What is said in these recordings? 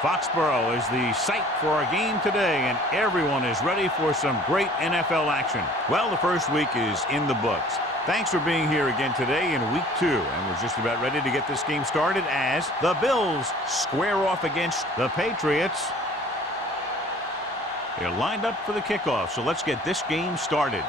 Foxborough is the site for our game today, and everyone is ready for some great NFL action. Well, the first week is in the books. Thanks for being here again today in week 2, and we're just about ready to get this game started as the Bills square off against the Patriots. They're lined up for the kickoff, so let's get this game started.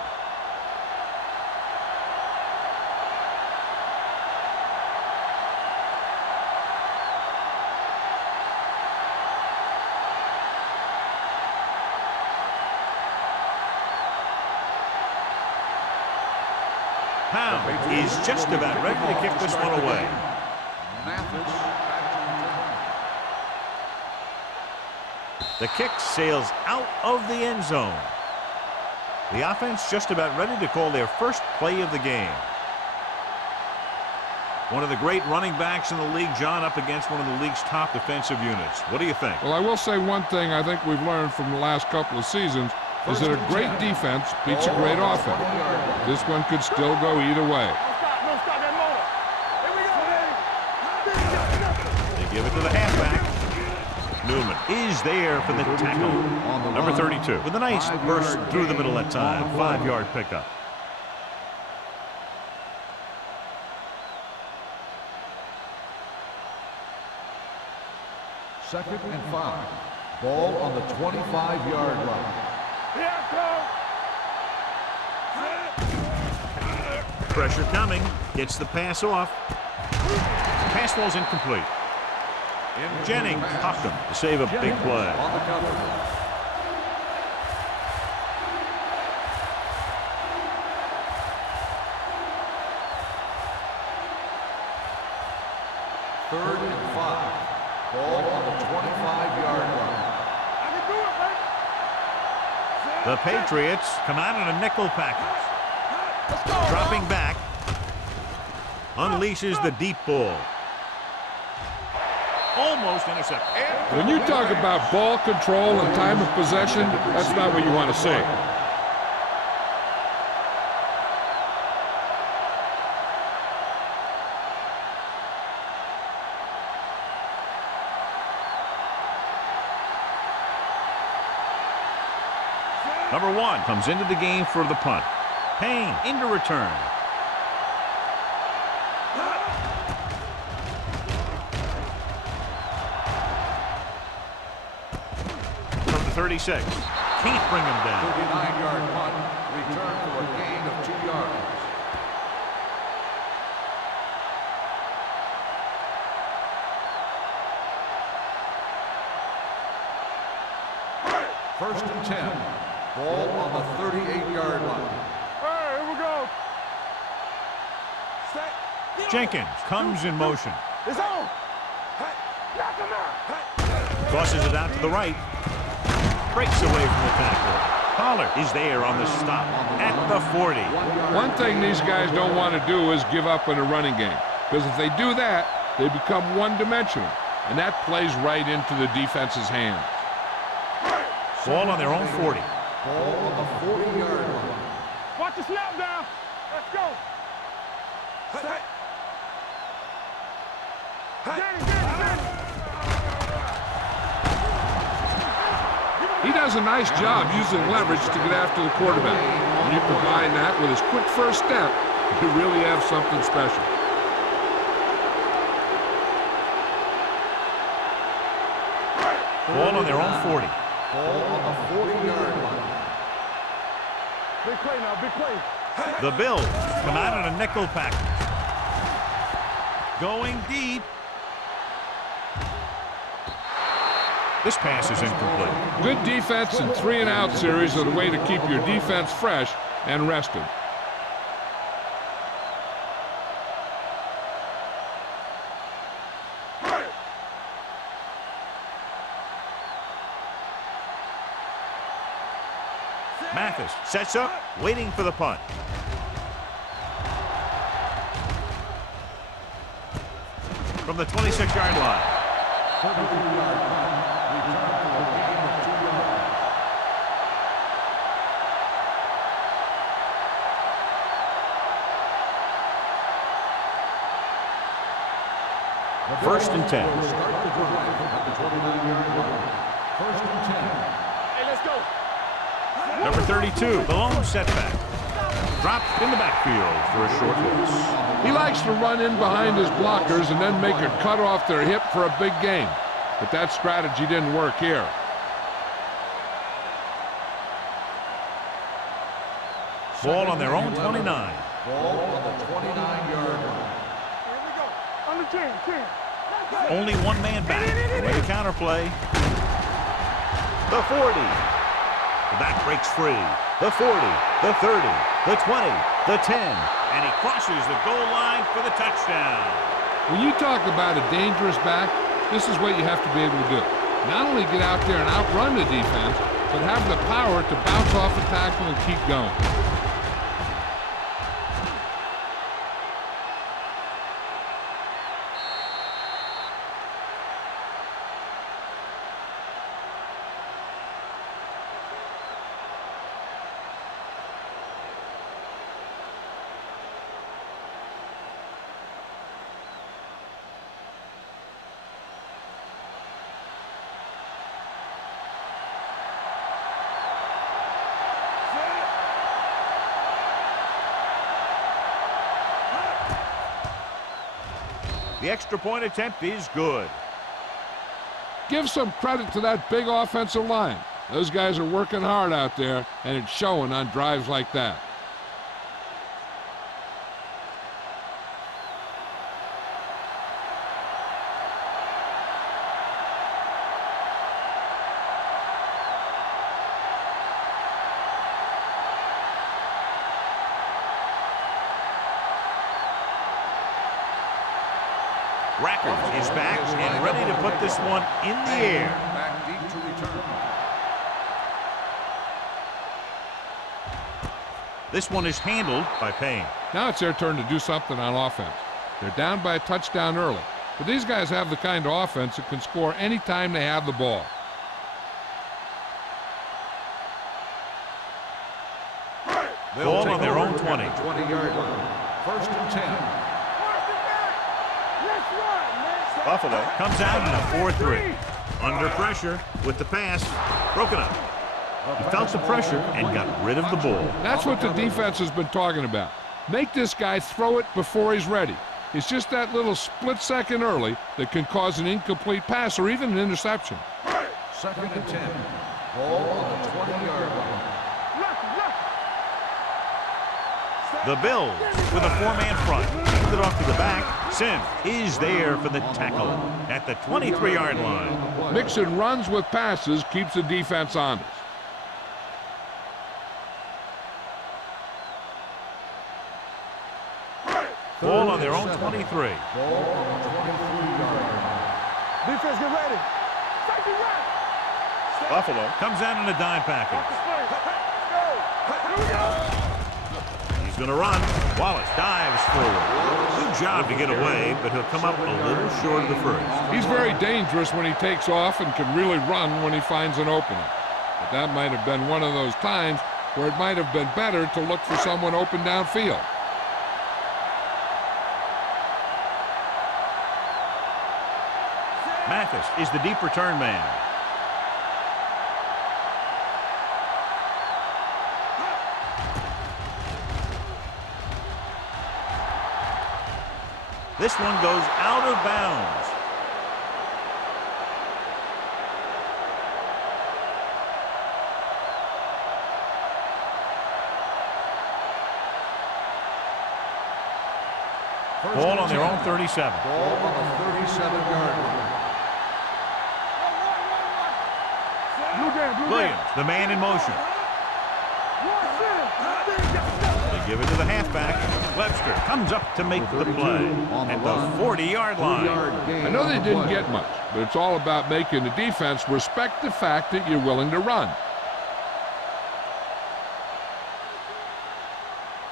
Pound is just about ready to kick this one away. The kick sails out of the end zone. The offense just about ready to call their first play of the game. One of the great running backs in the league, John, up against one of the league's top defensive units. What do you think? Well, I will say one thing I think we've learned from the last couple of seasons is that a great defense beats a great offense. This one could still go either way. They give it to the halfback. Newman is there for the tackle. Number 32 with a nice burst through the middle that time. 5-yard pickup. Second and 5. Ball on the 25-yard line. Pressure coming. Gets the pass off. Pass ball's incomplete. Jennings popped him to save a big play. On the cover. Third and 5. Ball on the 25-yard line. The Patriots come out in a nickel package. Dropping back. Unleashes the deep ball. Almost intercepted. When you talk about ball control and time of possession, that's not what you want to see. Number 1 comes into the game for the punt. Payne into return. From the 36. Can't bring him down. 39-yard punt. Return for a gain of 2 yards. First and 10. Ball on the 38-yard line. Here we go. Jenkins comes in motion. It's on. Knock him out. Tosses it out to the right. Breaks away from the tackle. Pollard is there on the stop at the 40. One thing these guys don't want to do is give up in a running game, because if they do that, they become one-dimensional, and that plays right into the defense's hands. Ball on their own 40. Ball on the 40-yard line. Watch the snap down. Let's go. He does a nice job using leverage to get after the quarterback. When you combine that with his quick first step, you really have something special. Ball on their own 40. Ball on the 40-yard line. Big play now, big play. The Bills come out in a nickel package. Going deep. This pass is incomplete. Good defense and 3-and-out series are the way to keep your defense fresh and rested. Mathis sets up, waiting for the punt. From the 26-yard line. 32-yard punt. Return for a gain of 2 yards. First and 10. Start the drive at the 29-yard line. First and 10. Hey, let's go. Number 32, the lone setback. Dropped in the backfield for a short loss. He likes to run in behind his blockers and then make a cut off their hip for a big gain. But that strategy didn't work here. Ball on their own 29. Ball on the 29-yard line. Here we go. On the 10. Only one man back. Way to counterplay. The 40. The back breaks free. The 40, the 30, the 20, the 10. And he crosses the goal line for the touchdown. When you talk about a dangerous back, this is what you have to be able to do. Not only get out there and outrun the defense, but have the power to bounce off a tackle and keep going. The extra point attempt is good. Give some credit to that big offensive line. Those guys are working hard out there, and it's showing on drives like that. Rackers is back and ready to put this one in the air. Back deep to return. This one is handled by Payne. Now it's their turn to do something on offense. They're down by a touchdown early, but these guys have the kind of offense that can score anytime they have the ball. Ball on their own 20. 20-yard line. First and 10. Buffalo comes out in a 4-3. Under pressure with the pass. Broken up. He felt the pressure and got rid of the ball. That's what the defense has been talking about. Make this guy throw it before he's ready. It's just that little split second early that can cause an incomplete pass or even an interception. Second and 10. Ball on the 20-yard line. The Bills with a four-man front. Gives it off to the back. Sim is there for the tackle at the 23-yard line. Mixing runs with passes keeps the defense honest. Ball on their own 23. Ball on the 23-yard line. Defense, get ready. Safety right. Buffalo comes out in a dime package. Here we go. He's going to run. Wallace dives forward. Good job to get away, but he'll come up a little short of the first. He's very dangerous when he takes off and can really run when he finds an opening. But that might have been one of those times where it might have been better to look for someone open downfield. Mathis is the deep return man. This one goes out of bounds. Ball on their own 37. Ball on the 37-yard line. Williams, the man in motion. They give it to the halfback. Webster comes up to make the play at the 40-yard line. I know they didn't get much, but it's all about making the defense respect the fact that you're willing to run.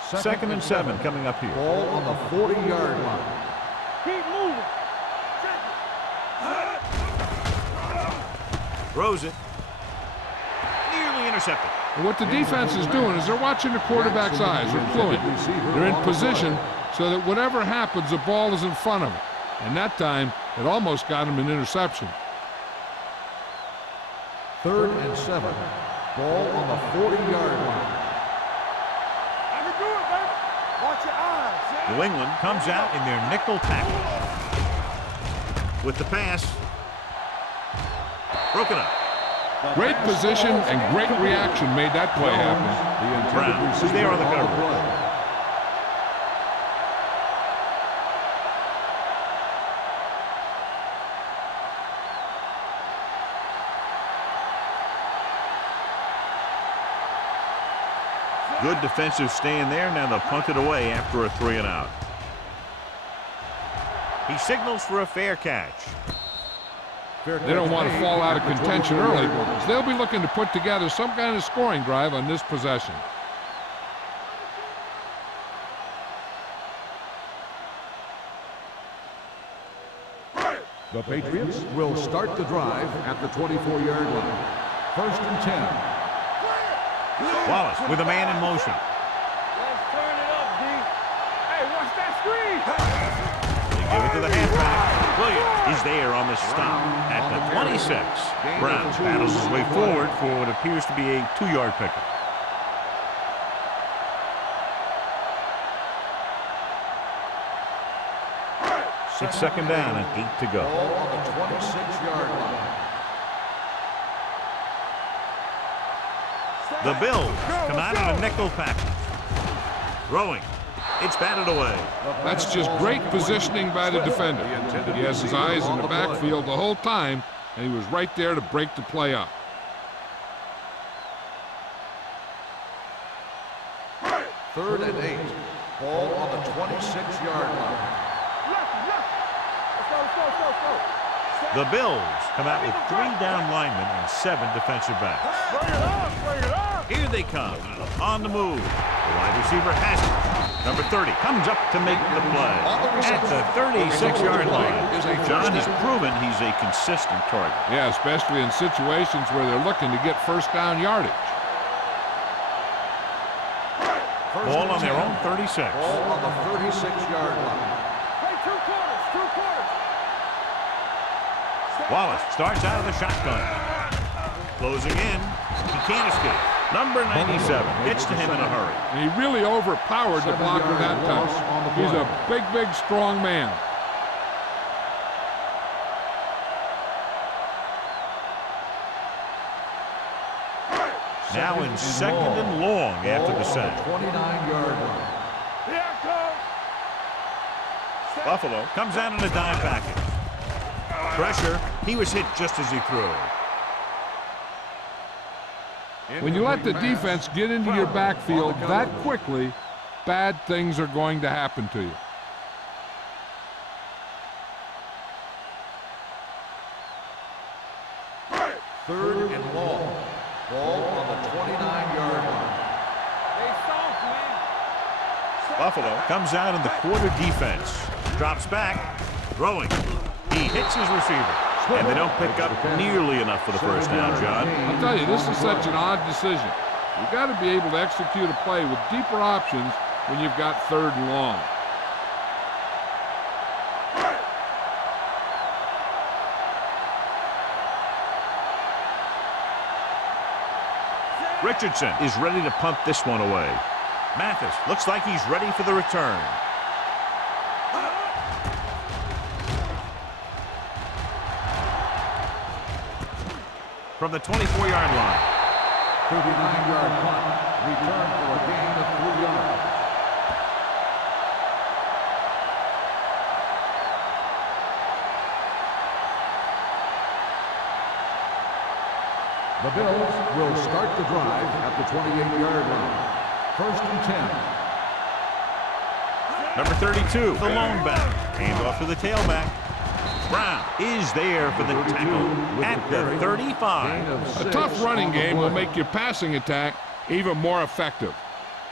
Second and 7 coming up here. Ball on the 40-yard line. Keep moving. Throws it. Nearly intercepted. And what the defense is doing is they're watching the quarterback's eyes. They're fluent. They're in position so that whatever happens, the ball is in front of them. And that time, It almost got him an interception. 3rd and 7. Ball on the 40-yard line. I can do it, baby. Watch your eyes. New England comes out in their nickel package. With the pass. Broken up. Great position and great reaction made that play happen. Brown is there on the cover. Good defensive stand there. Now they'll punt it away after a 3 and out. He signals for a fair catch. They don't want to fall out of contention early, so they'll be looking to put together some kind of scoring drive on this possession. The Patriots will start the drive at the 24-yard line. 1st and 10. Wallace with a man in motion. Let's turn it up, D. Hey, watch that screen. They give it to the halfback. Williams is there on the stop at the 26. Brown battles his way forward for what appears to be a 2-yard pickup. It's 2nd down and 8 to go. Ball on the 26-yard line. The Bills come out in a nickel package. Throwing. It's batted away. That's just great positioning by the defender. He has his eyes in the backfield the whole time, and he was right there to break the play up. 3rd and 8. Ball on the 26-yard line. Let's go. The Bills come out with 3 down linemen and 7 defensive backs. Bring it up. Here they come. On the move. The wide receiver has it. Number 30 comes up to make the play. At the 36-yard line. John has proven he's a consistent target. Yeah, especially in situations where they're looking to get 1st down yardage. Ball on their own 36. Ball on the 36-yard line. Play 2 quarters. Wallace starts out of the shotgun. Closing in. He can't escape. Number 97 gets to him in a hurry. And he really overpowered the blocker that time. He's a big, strong man. Now in 2nd and long after the sack. 29-yard line. Here I come. Buffalo comes out in a dime package. Pressure. He was hit just as he threw. When you let the defense get into your backfield that quickly, bad things are going to happen to you. Third and long. Ball on the 29-yard line. They soft, man. Buffalo comes out in the quarter defense. Drops back. Throwing. He hits his receiver. And they don't pick up nearly enough for the 1st down, John. I'll tell you, this is such an odd decision. You've got to be able to execute a play with deeper options when you've got 3rd and long. Richardson is ready to punt this one away. Mathis looks like he's ready for the return. From the 24-yard line. 39-yard punt. Return for a gain of 3 yards. The Bills will start the drive at the 28-yard line. 1st and 10. Number 32, the lone back. Hand off to the tailback. Brown is there for the tackle at the 35. A tough running game will make your passing attack even more effective.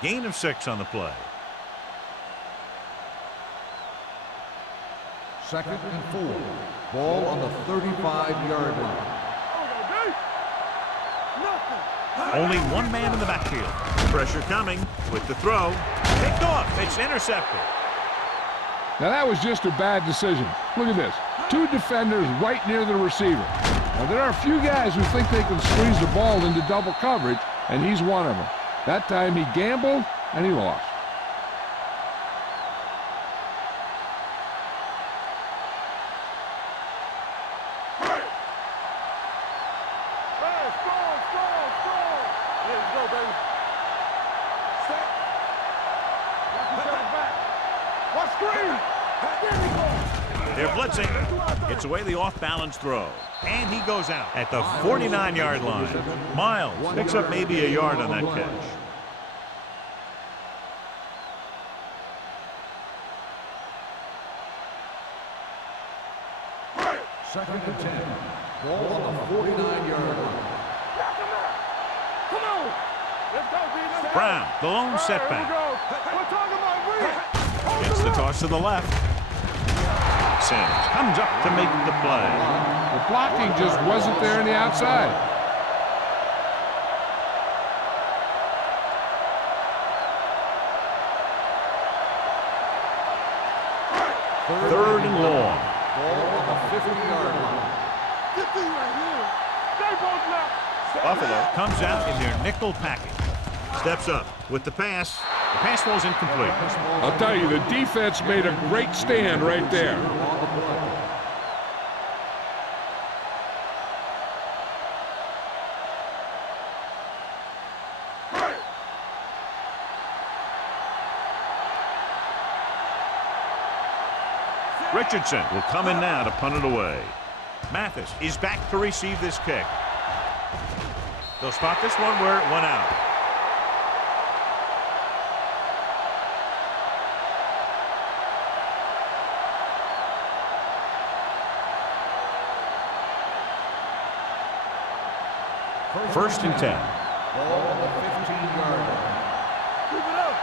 Gain of 6 on the play. 2nd and 4. Ball on the 35-yard line. Only one man in the backfield. Pressure coming with the throw. Picked off. It's intercepted. Now that was just a bad decision. Look at this. two defenders right near the receiver. Now, there are a few guys who think they can squeeze the ball into double coverage, and he's one of them. That time he gambled, and he lost. They're blitzing. Gets away the off-balance throw. And he goes out at the 49-yard line. Miles picks up maybe a yard on that catch. Second and 10. Ball on the 49-yard line. Come on. Let's go, B. Let's go. Brown, the lone setback. We're talking about Gets the toss to the left. Sims comes up to make the play. The blocking just wasn't there on the outside. Third and long. Ball on the 50-yard line. 50 right here. Stay both left. Buffalo comes out in their nickel package. Steps up with the pass. The pass falls incomplete. I'll tell you, the defense made a great stand right there. On the play. Richardson will come in now to punt it away. Mathis is back to receive this kick. They'll spot this one where it went out. First and 10. Ball on the 15-yard line. Keep it up.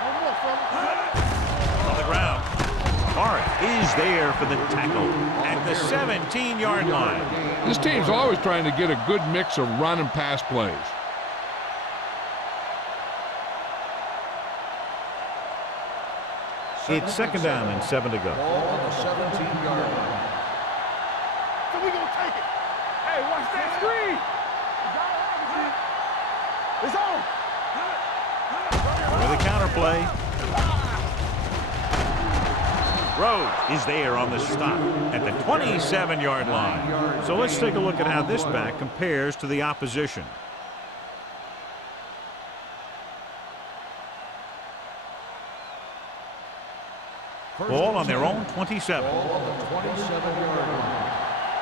One more, fella. On the ground. Hart is there for the tackle at the 17-yard line. This team's always trying to get a good mix of run and pass plays. It's second down and 7 to go. Ball on the 17-yard line. So we gonna take it. Hey, watch that screen. It's on. With a counter play. Rhodes is there on the stop at the 27-yard line. So let's take a look at how this back compares to the opposition. Ball on their own 27. Ball on the 27-yard line.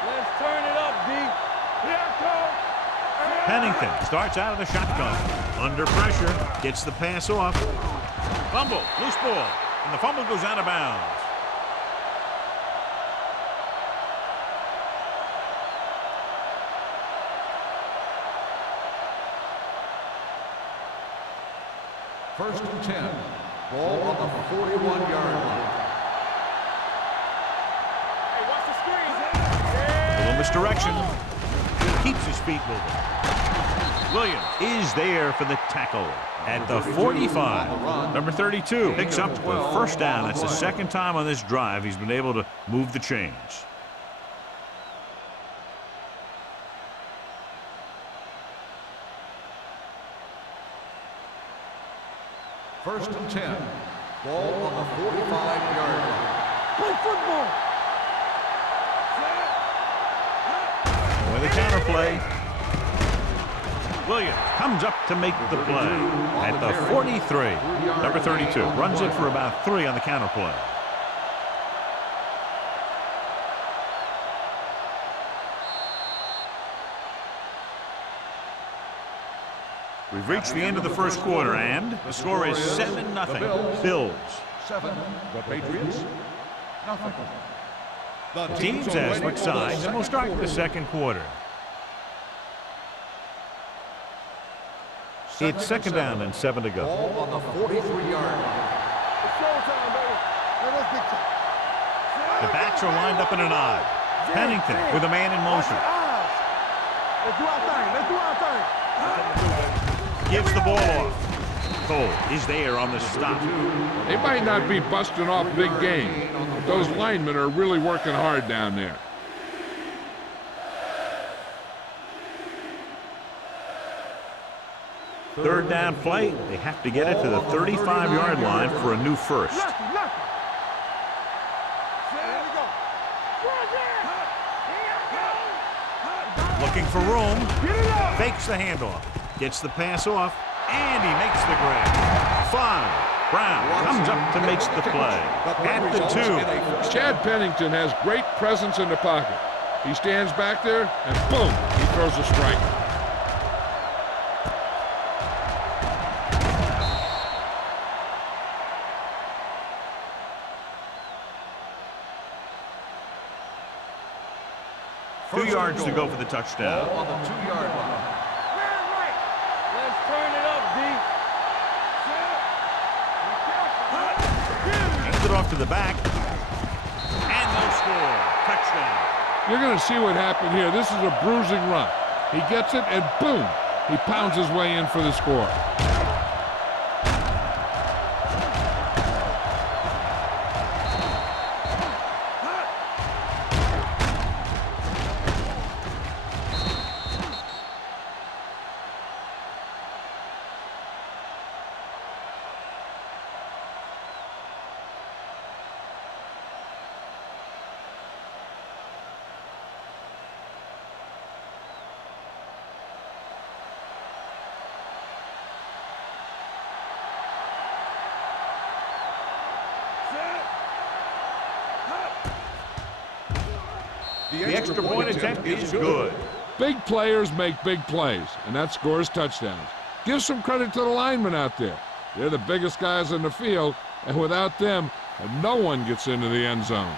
Let's turn it up, D. Here I come. Pennington starts out of the shotgun. Under pressure, gets the pass off. Fumble, loose ball, and the fumble goes out of bounds. First and 10. Ball on the 41-yard line. Hey, watch the screen. A little misdirection. He keeps his feet moving. Williams is there for the tackle at the 45. Number 32 picks up the first down. That's the second time on this drive he's been able to move the chains. First and 10. Ball on the 45-yard line. Play football. With a counter play. Williams comes up to make the play at the 43. Number 32 runs it for about 3 on the counter play. We've reached the end of the first quarter, and the score is 7-0. Bills. 7. The Patriots. Nothing. The teams have switched sides, and we'll start the second quarter. It's second down and 7 to go. Ball on the 43-yard line. It's showtime, baby. Let's get you. The backs are lined up in an I. Pennington with a man in motion. Let's do our thing. Let's do our thing. Gives the ball off. Cole is there on the stop. They might not be busting off big game, but those linemen are really working hard down there. Third down play. They have to get it to the 35-yard line for a new first. Looking for room. Fakes the handoff. Gets the pass off. And he makes the grab. 5. Brown comes up to makes the play. At the 2. Chad Pennington has great presence in the pocket. He stands back there, and boom, he throws a strike. Two yards to go for the touchdown. Ball on the 2-yard line. Let's turn it up, D. Hands it off to the back. And they'll score. Touchdown. You're going to see what happened here. This is a bruising run. He gets it, and boom, he pounds his way in for the score. The extra point attempt is good. Big players make big plays, and that scores touchdowns. Give some credit to the linemen out there. They're the biggest guys in the field, and without them, no one gets into the end zone.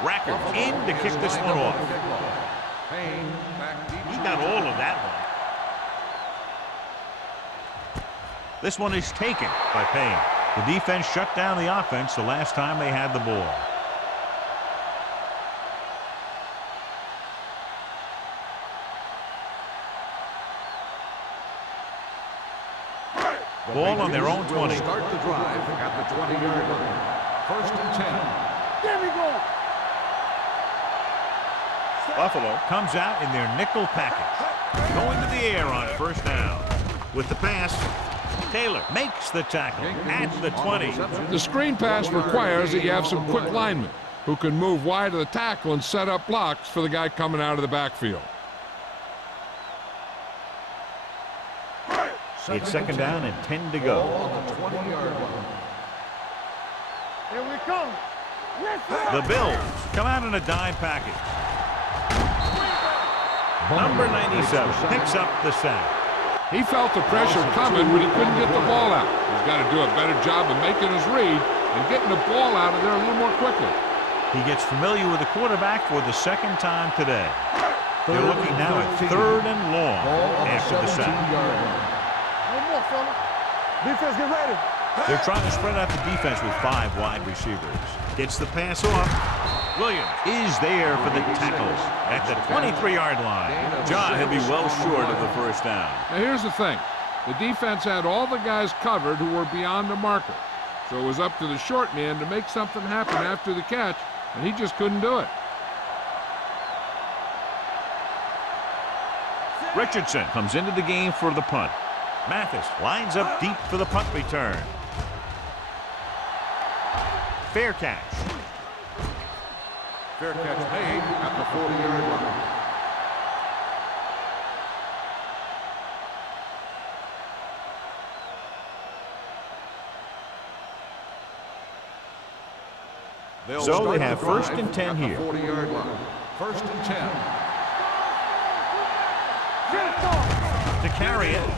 Racker in to kick this one off. Payne back deep. He got all of that one. This one is taken by Payne. The defense shut down the offense the last time they had the ball. Ball on their own 20. Start the drive at the 20-yard line. 1st and 10. There we go. Buffalo comes out in their nickel package. Going to the air on first down. With the pass, Taylor makes the tackle at the 20. The screen pass requires that you have some quick linemen who can move wide of the tackle and set up blocks for the guy coming out of the backfield. It's 2nd down and 10 to go. Ball on the 20-yard line. Here we come. Let's go. The Bills come out in a dime package. Number 97 picks up the sack. He felt the pressure coming, but he couldn't get the ball out. He's got to do a better job of making his read and getting the ball out of there a little more quickly. He gets familiar with the quarterback for the 2nd time today. They're looking now at 3rd and long after the sack. No more, fella. Defense, get ready. They're trying to spread out the defense with 5 wide receivers. Gets the pass off. Williams is there for the tackle at the 23-yard line. John, he'll be well short of the first down. Now here's the thing. The defense had all the guys covered who were beyond the marker. So it was up to the short man to make something happen after the catch, and he just couldn't do it. Richardson comes into the game for the punt. Mathis lines up deep for the punt return. Fair catch. Fair catch made at the 40-yard line. So they have 1st and 10 here. 40-yard line. 1st and 10. To carry it.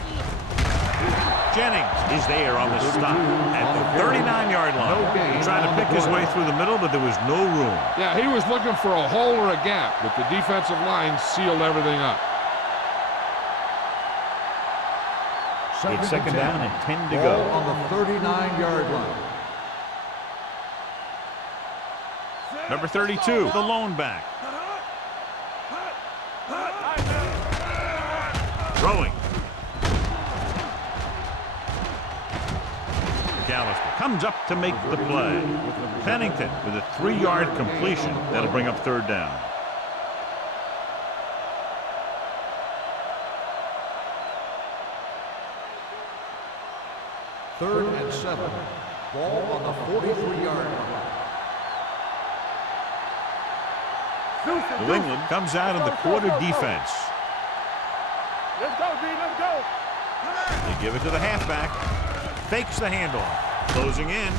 Jennings is there on the stop at the 39-yard line. Trying to pick his way through the middle, but there was no room. Yeah, he was looking for a hole or a gap, but the defensive line sealed everything up. It's second down and 10 to Ball go. on the 39-yard line. Number 32, the lone back. Throwing. McAllister comes up to make the play. Pennington with a 3-yard completion. That'll bring up third down. Third and 7. Ball on the 43-yard line. New England comes out in the quarter defense. Let's go, D. Let's go. They give it to the halfback. Fakes the handoff. Closing in.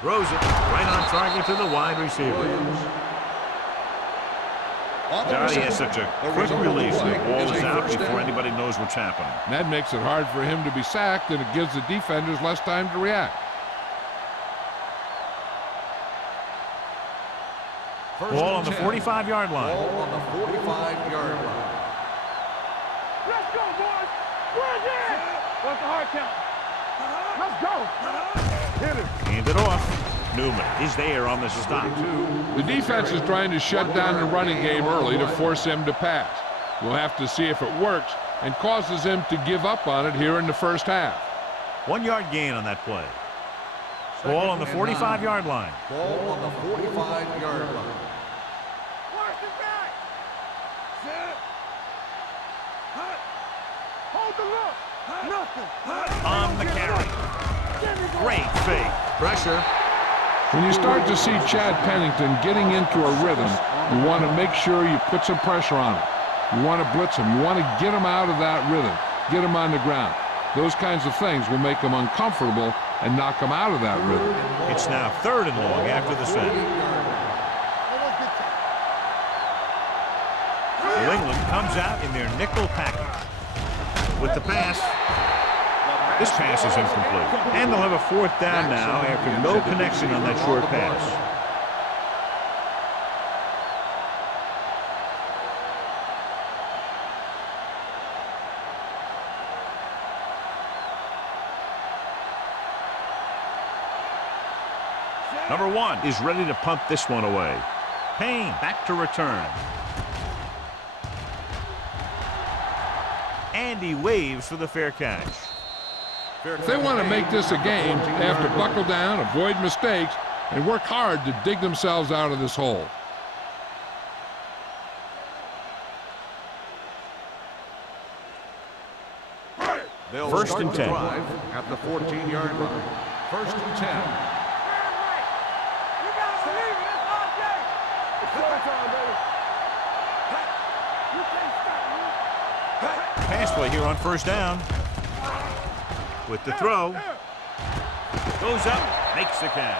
Throws it right on target to the wide receiver. Johnny has such a quick release, and the ball is out before anybody knows what's happening. And that makes it hard for him to be sacked, and it gives the defenders less time to react. Ball on the 45-yard line. Ball on the 45-yard line. Let's go, boys. We're there. What's the hard count? Let's go. Hit him. Hand it off. Newman is there on the stop. The defense is trying to shut down the running game early to force him to pass. We'll have to see if it works and causes him to give up on it here in the first half. 1-yard gain on that play. Ball on the 45-yard line. Ball on the 45-yard line. Watch the back. Set. Hut. Hold the look. Nothing. On the carry. Great fake. Pressure. When you start to see Chad Pennington getting into a rhythm, you want to make sure you put some pressure on him. You want to blitz him. You want to get him out of that rhythm, get him on the ground. Those kinds of things will make him uncomfortable and knock him out of that rhythm. It's now third and long after the set. New England comes out in their nickel package. With the pass. This pass is incomplete. And they'll have a fourth down now after no connection on that short pass. Number 1 is ready to punt this one away. Payne back to return. And he waves for the fair catch. If they want to make this a game, they have to buckle down, avoid mistakes, and work hard to dig themselves out of this hole. They'll First and 10. drive at the 14-yard line. First and 10. You gotta believe it. It's our day. It's showtime, baby. You can't stop me. Pass play here on first down. With the throw. Goes up, makes the catch.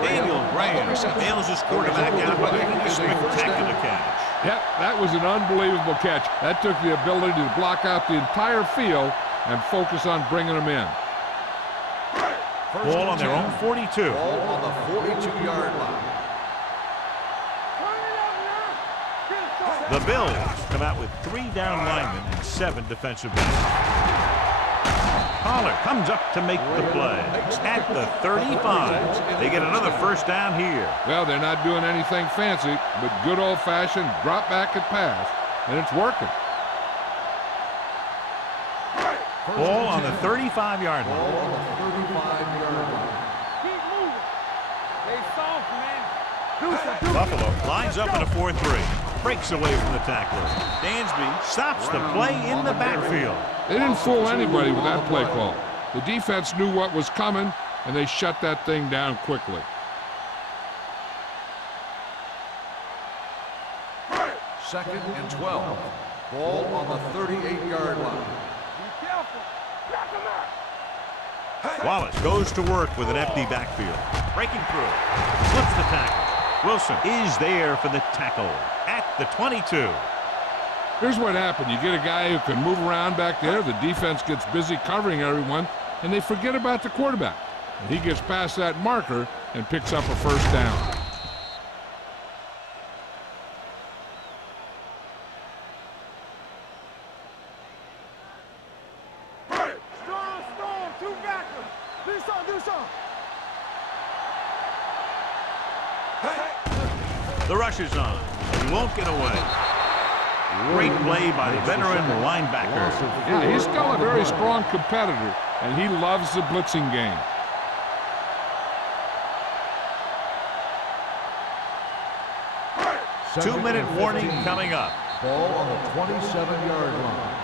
Daniel Graham bails his quarterback out, making a spectacular catch. Yep, that was an unbelievable catch. That took the ability to block out the entire field and focus on bringing them in. Ball on their own 42. Ball on the 42-yard line. The Bills come out with 3 down linemen and 7 defensive backs. Pollard comes up to make the play. At the 35. They get another first down here. Well, they're not doing anything fancy, but good old-fashioned drop back and pass, and it's working. Ball on the 35-yard line. Ball on the 35-yard line. Keep moving. They soft, man. Buffalo lines up in a 4-3. Breaks away from the tackler. Dansby stops the play in the backfield. They didn't fool anybody with that play call. The defense knew what was coming, and they shut that thing down quickly. Second and 12. Ball on the 38-yard line. Be careful. Knock him out. Wallace goes to work with an empty backfield. Breaking through. Slips the tackle. Wilson is there for the tackle at the 22. Here's what happened. You get a guy who can move around back there. The defense gets busy covering everyone, and they forget about the quarterback. And he gets past that marker and picks up a first down. Strong The rush is on. He won't get away. Great play by the veteran linebacker. Yeah, he's still a very strong competitor, and he loves the blitzing game. Two-minute warning coming up. Ball on the 27-yard line.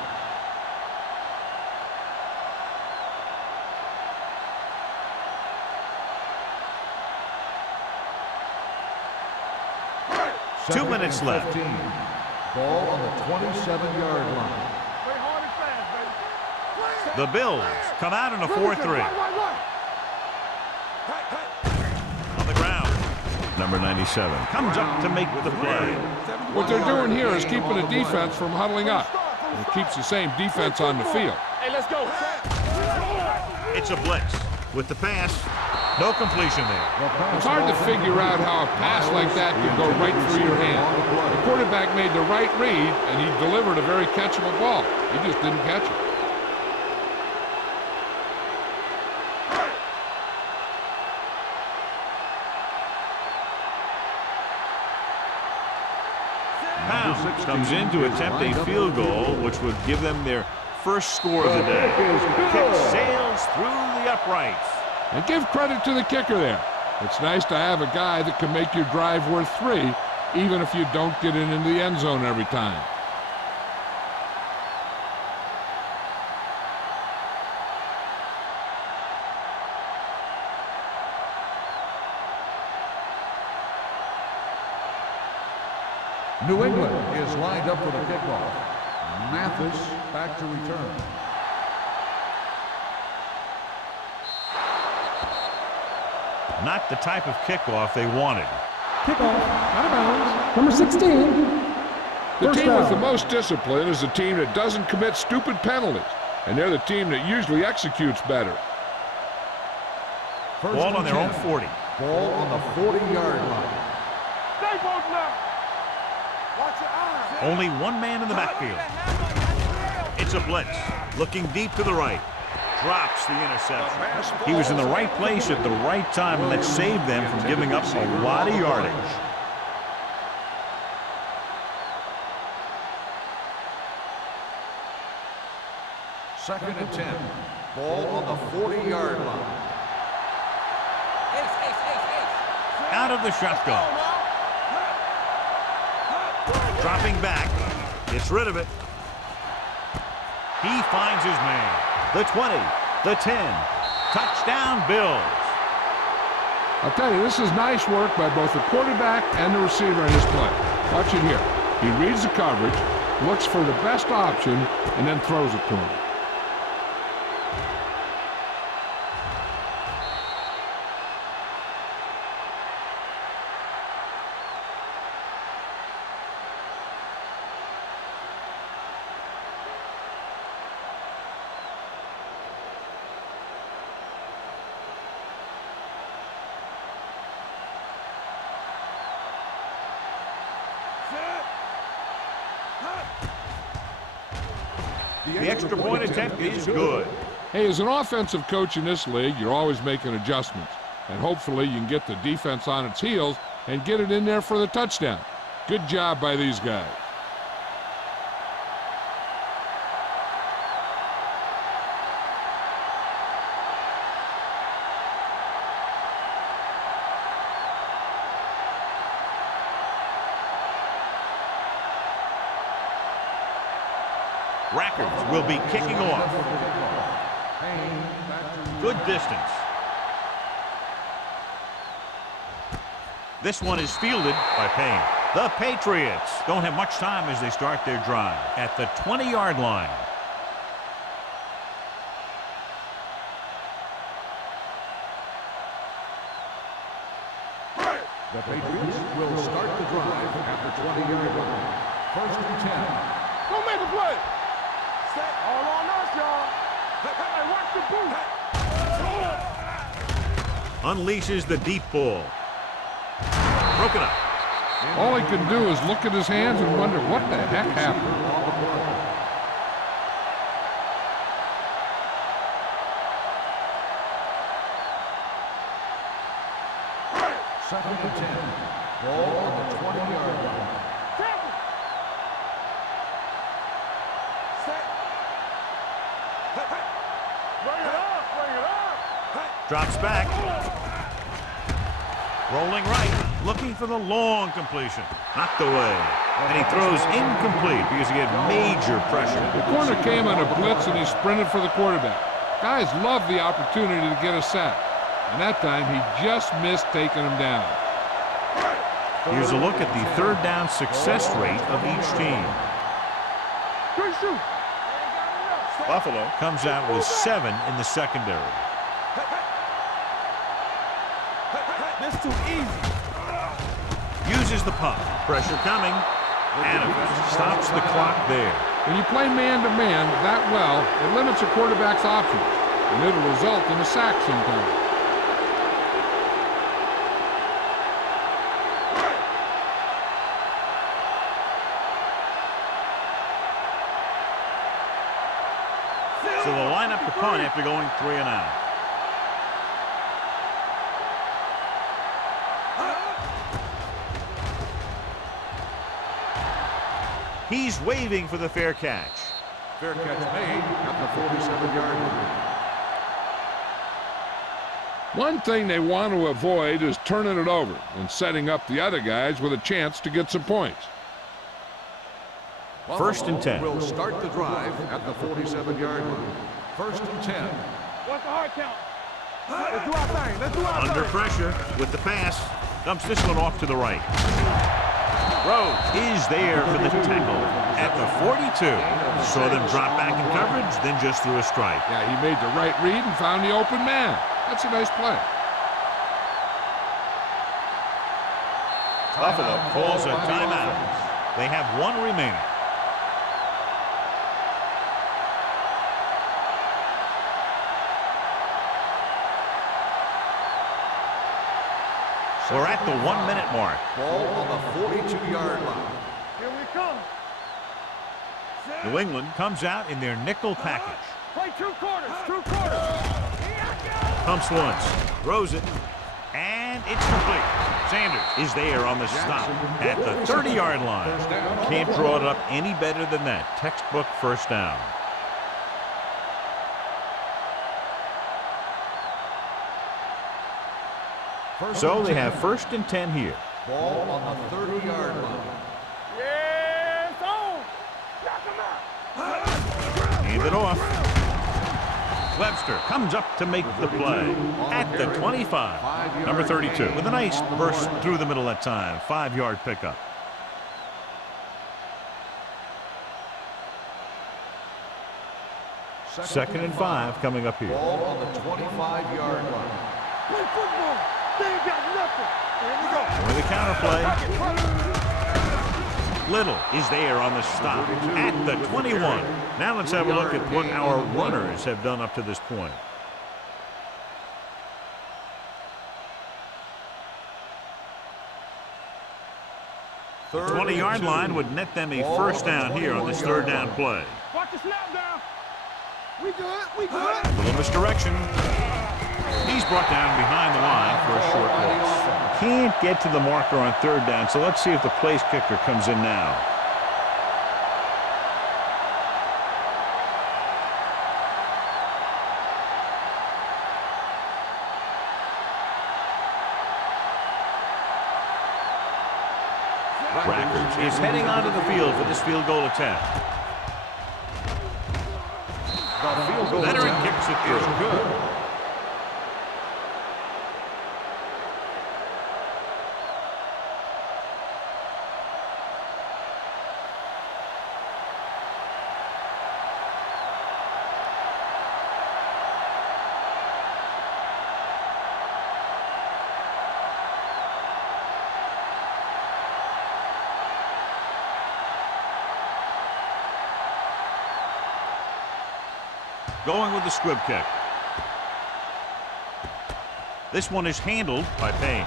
Two minutes left. 15. Ball on the 27-yard line. Play hard and fast, baby. The Bills come out in a 4-3. On the ground. Number 97 comes up to make the play. What they're doing here is keeping the defense from huddling up. And it keeps the same defense on the field. Hey, let's go. It's a blitz. With the pass, no completion there. It's hard to figure out how a pass like that could go right through your hand. The quarterback made the right read, and he delivered a very catchable ball. He just didn't catch it. Pounds comes in to attempt a field goal, which would give them their first score of the day. Kick sails through the uprights. And give credit to the kicker there. It's nice to have a guy that can make your drive worth 3, even if you don't get it into the end zone every time. New England is lined up for the kickoff. Mathis back to return. Not the type of kickoff they wanted. Kickoff, out of bounds, number 16. The First team with down. the most discipline is the team that doesn't commit stupid penalties. And they're the team that usually executes better. First Ball and on their own 10. 40. Ball on the 40-yard line. Stay posted up. Watch your eyes. Only one man in the backfield. It's a blitz. Looking deep to the right. Drops the interception. He was in the right place at the right time, and that saved them from giving up a lot of yardage. Second and 10. Ball on the 40-yard line. Out of the shotgun. Dropping back. Gets rid of it. He finds his man. The 20, the 10. Touchdown, Bills. I'll tell you, this is nice work by both the quarterback and the receiver in this play. Watch it here. He reads the coverage, looks for the best option, and then throws it to him. The extra point attempt is good. Hey, as an offensive coach in this league, you're always making adjustments. And hopefully you can get the defense on its heels and get it in there for the touchdown. Good job by these guys. Rackers will be kicking off. Good distance. This one is fielded by Payne. The Patriots don't have much time as they start their drive at the 20-yard line. The Patriots will start the drive at the 20-yard line. First and 10. Go make a play. Set all on us, y'all. Hey, watch the boot. Unleashes the deep ball. Broken up. All he can do is look at his hands and wonder what the heck happened. Second and 10. Ball on the 20-yard line. Tackle. Set. Hey, hey. Bring it up. Bring it up. Hey. Drops back. Rolling right, looking for the long completion. Knocked away. And he throws incomplete because he had major pressure. The corner came on a blitz and he sprinted for the quarterback. Guys love the opportunity to get a sack. And that time he just missed taking him down. Here's a look at the third down success rate of each team. Good shoot. Buffalo comes out with 7 in the secondary. This too easy. Uses the pump. Pressure coming. And stops the clock there. When you play man-to-man that well, it limits a quarterback's options, and it'll result in a sack sometimes. So they'll line up the punt after going 3 and out. He's waving for the fair catch. Fair catch made at the 47-yard line. One thing they want to avoid is turning it over and setting up the other guys with a chance to get some points. First and 10. Will start the drive at the 47-yard line. First and 10. What's the hard count? Let's do our thing. Let's do our Under thing. pressure with the pass. Dumps this one off to the right. Rhodes is there for the tackle at the 42. Saw them drop back in coverage, then just threw a strike. Yeah, he made the right read and found the open man. That's a nice play. Buffalo calls a timeout. They have 1 remaining. We're at the 1-minute mark. Ball on the 42-yard line. Here we come. New England comes out in their nickel package. Play 2 quarters. 2 quarters. Pumps once, throws it, and it's complete. Sanders is there on the stop at the 30-yard line. Can't draw it up any better than that. Textbook first down. So they have first and 10 here. Ball on the 30-yard line. Yes, on. Knock him out. Hand it off. Webster comes up to make the play at the 25. Number 32 with a nice burst through the middle that time. 5-yard pickup. Second and 5 coming up here. Ball on the 25-yard line. Play football. They ain't got nothing. Here we go. With the counter play. Little is there on the stop at the 21. Now let's have a look at what our runners have done up to this point. The 20-yard line would net them a first down here on this third down play. Watch the snap down. We good. We good. A little misdirection. He's brought down behind the line for a short loss. Can't get to the marker on third down, so let's see if the place kicker comes in now. Rackers is heading onto the field for this field goal attempt. The field goal Veteran attempt kicks it through. is good. Going with the squib kick. This one is handled by Payne.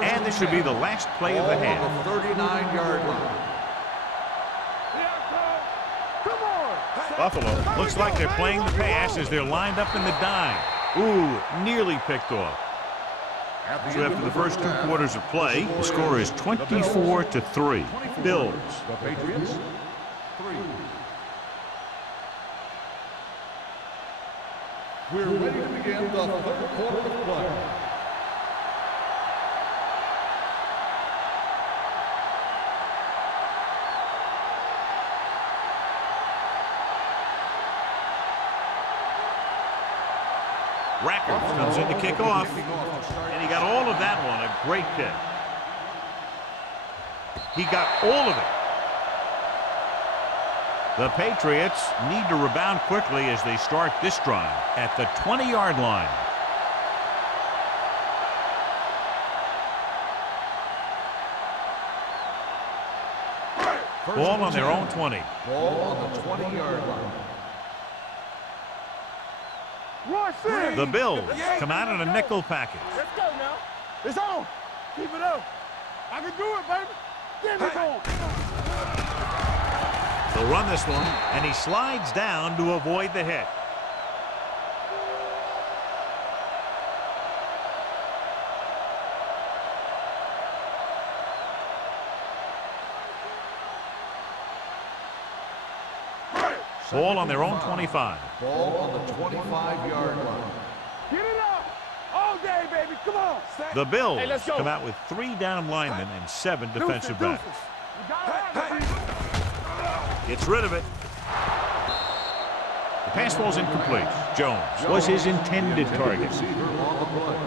And this should be the last play of the half. On the 39-yard line. Come on. Buffalo looks like they're playing the pass as they're lined up in the dime. Ooh, nearly picked off. So after the first 2 quarters of play, the score is 24-3. Bills. The Patriots, 3. We're ready to begin the third quarter of play. Rackers comes in to kick off, and he got all of that one. A great kick. He got all of it. The Patriots need to rebound quickly as they start this drive at the 20-yard line. Ball on their own 20. Ball on the 20-yard line. The Bills come out in a nickel package. Let's go now. It's on. Keep it up. I can do it, baby. Give me going. They'll run this one, and he slides down to avoid the hit. Ball on their own 25. Ball on the 25-yard line. Get it up. All day, baby. Come on. The Bills Hey, let's go. come out with 3 down linemen and 7 defensive backs. You got it. Gets rid of it. The pass ball's incomplete. Jones was his intended target. Receiver on the play.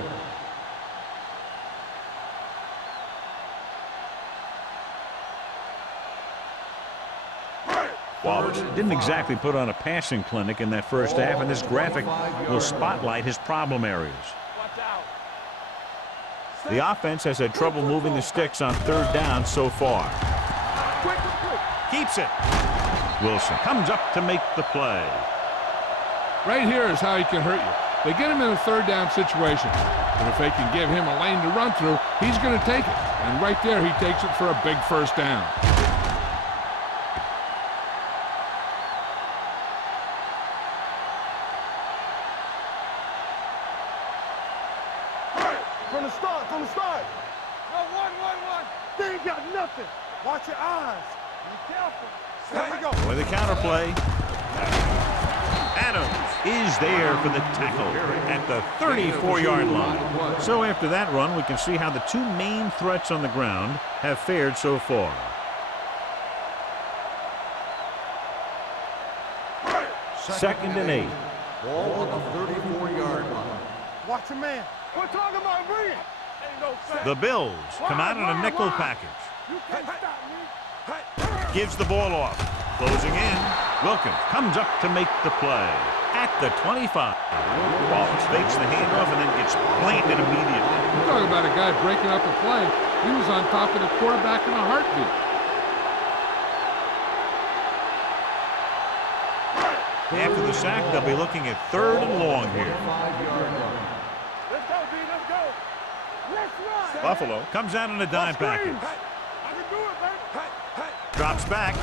Wallace didn't exactly put on a passing clinic in that first half, and this graphic will spotlight his problem areas. Watch out. The offense has had trouble moving the sticks on 3rd down so far. Quick, quick, quick. Keeps it. Wilson comes up to make the play. Right here is how he can hurt you. They get him in a 3rd down situation. And if they can give him a lane to run through, he's going to take it. And right there, he takes it for a big 1st down. From the start, from the start. No, one. They ain't got nothing. Watch your eyes. Be careful. There we go. For the counter play. Adams is there for the tackle at the 34-yard line. So after that run, we can see how the 2 main threats on the ground have fared so far. Second and 8. Ball on the 34-yard line. Watch your man. We're talking about bring it. Ain't no sense. The Bills come out in a nickel package. You can't stop me. Gives the ball off. Closing in. Wilkins comes up to make the play at the 25. Wallace fakes the handoff and then gets planted immediately. You're talking about a guy breaking up a play. He was on top of the quarterback in a heartbeat. After the sack, they'll be looking at 3rd and long here. 5-yard line. Let's go, D. Let's go. Let's run. Buffalo comes out in a dime package. I can do it, baby. Drops back.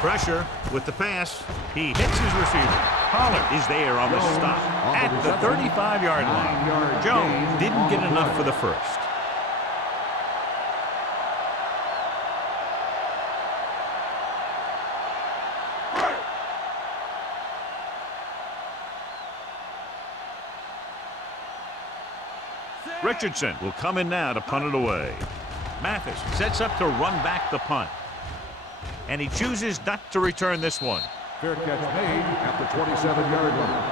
Pressure with the pass. He hits his receiver. Pollard is there on the stop at the 35-yard line. Jones didn't get enough for the first. Richardson will come in now to punt it away. Mathis sets up to run back the punt. And he chooses not to return this one. Fair catch made at the 27-yard line.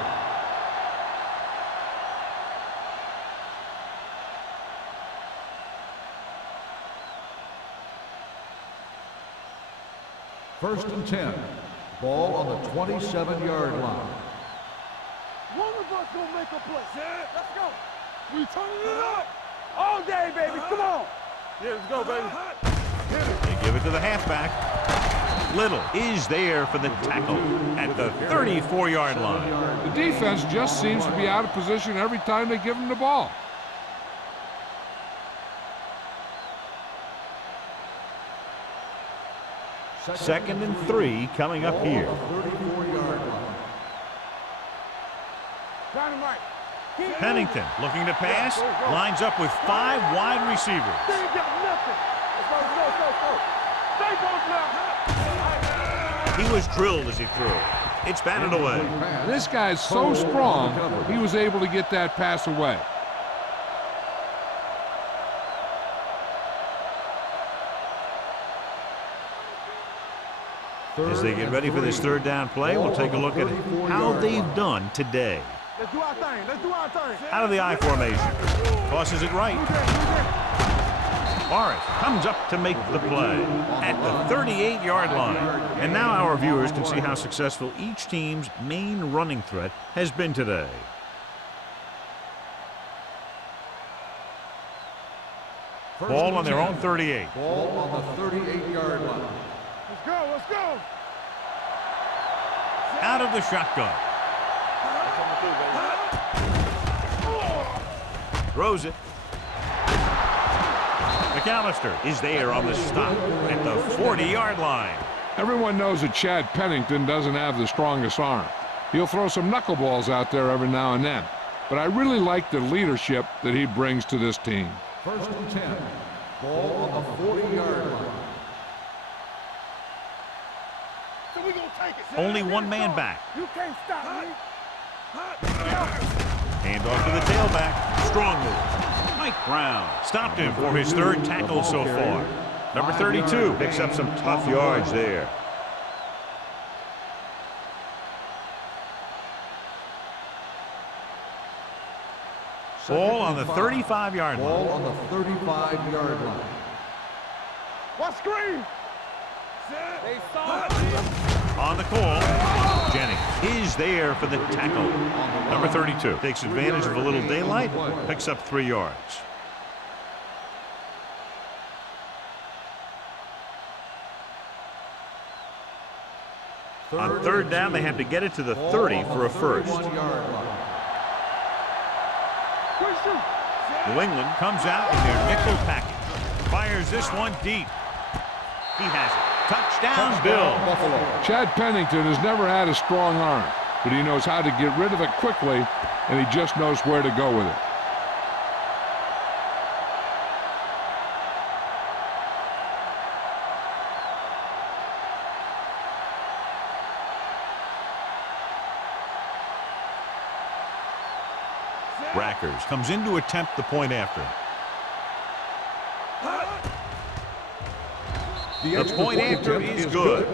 First and 10. Ball on the 27-yard line. One of us gonna make a play. Yeah. Let's go. We turning it up. All day, baby. Come on. Yeah, let's go, baby. They give it to the halfback. Little is there for the tackle at the 34-yard line. The defense just seems to be out of position every time they give him the ball. 2nd and 3 coming up here. 34-yard line. Dynamite. Pennington looking to pass. Lines up with 5 wide receivers. They ain't got nothing. Let's go. Stay both now. He was drilled as he threw. It's batted away. This guy's so strong, he was able to get that pass away. As they get ready for this 3rd down play, we'll take a look at how they've done today. Let's do our thing. Out of the I formation. Tosses it right. Morris comes up to make the play at the 38-yard line. And now our viewers can see how successful each team's main running threat has been today. Ball on their own 38. Ball on the 38-yard line. Let's go. Out of the shotgun. Throws it. McAllister is there on the stop at the 40-yard line. Everyone knows that Chad Pennington doesn't have the strongest arm. He'll throw some knuckleballs out there every now and then. But I really like the leadership that he brings to this team. 1st and 10. Ball on the 40-yard line. So we gonna take it. Only one man back. You can't stop me. Hand off to the tailback. Strong move. Mike Brown stopped him for his 3rd tackle so far. Number 32 picks up some tough yards there. Ball on the 35-yard line. Ball on the 35-yard line. What screen? They saw it. On the call, Jennings is there for the tackle. Number 32 takes advantage of a little daylight, picks up 3 yards. On 3rd down, they have to get it to the 30 for a first. New England comes out in their nickel package. Fires this one deep. He has it. Touchdown, Bill. Chad Pennington has never had a strong arm, but he knows how to get rid of it quickly, and he just knows where to go with it. Rackers comes in to attempt the point after. The point after is good.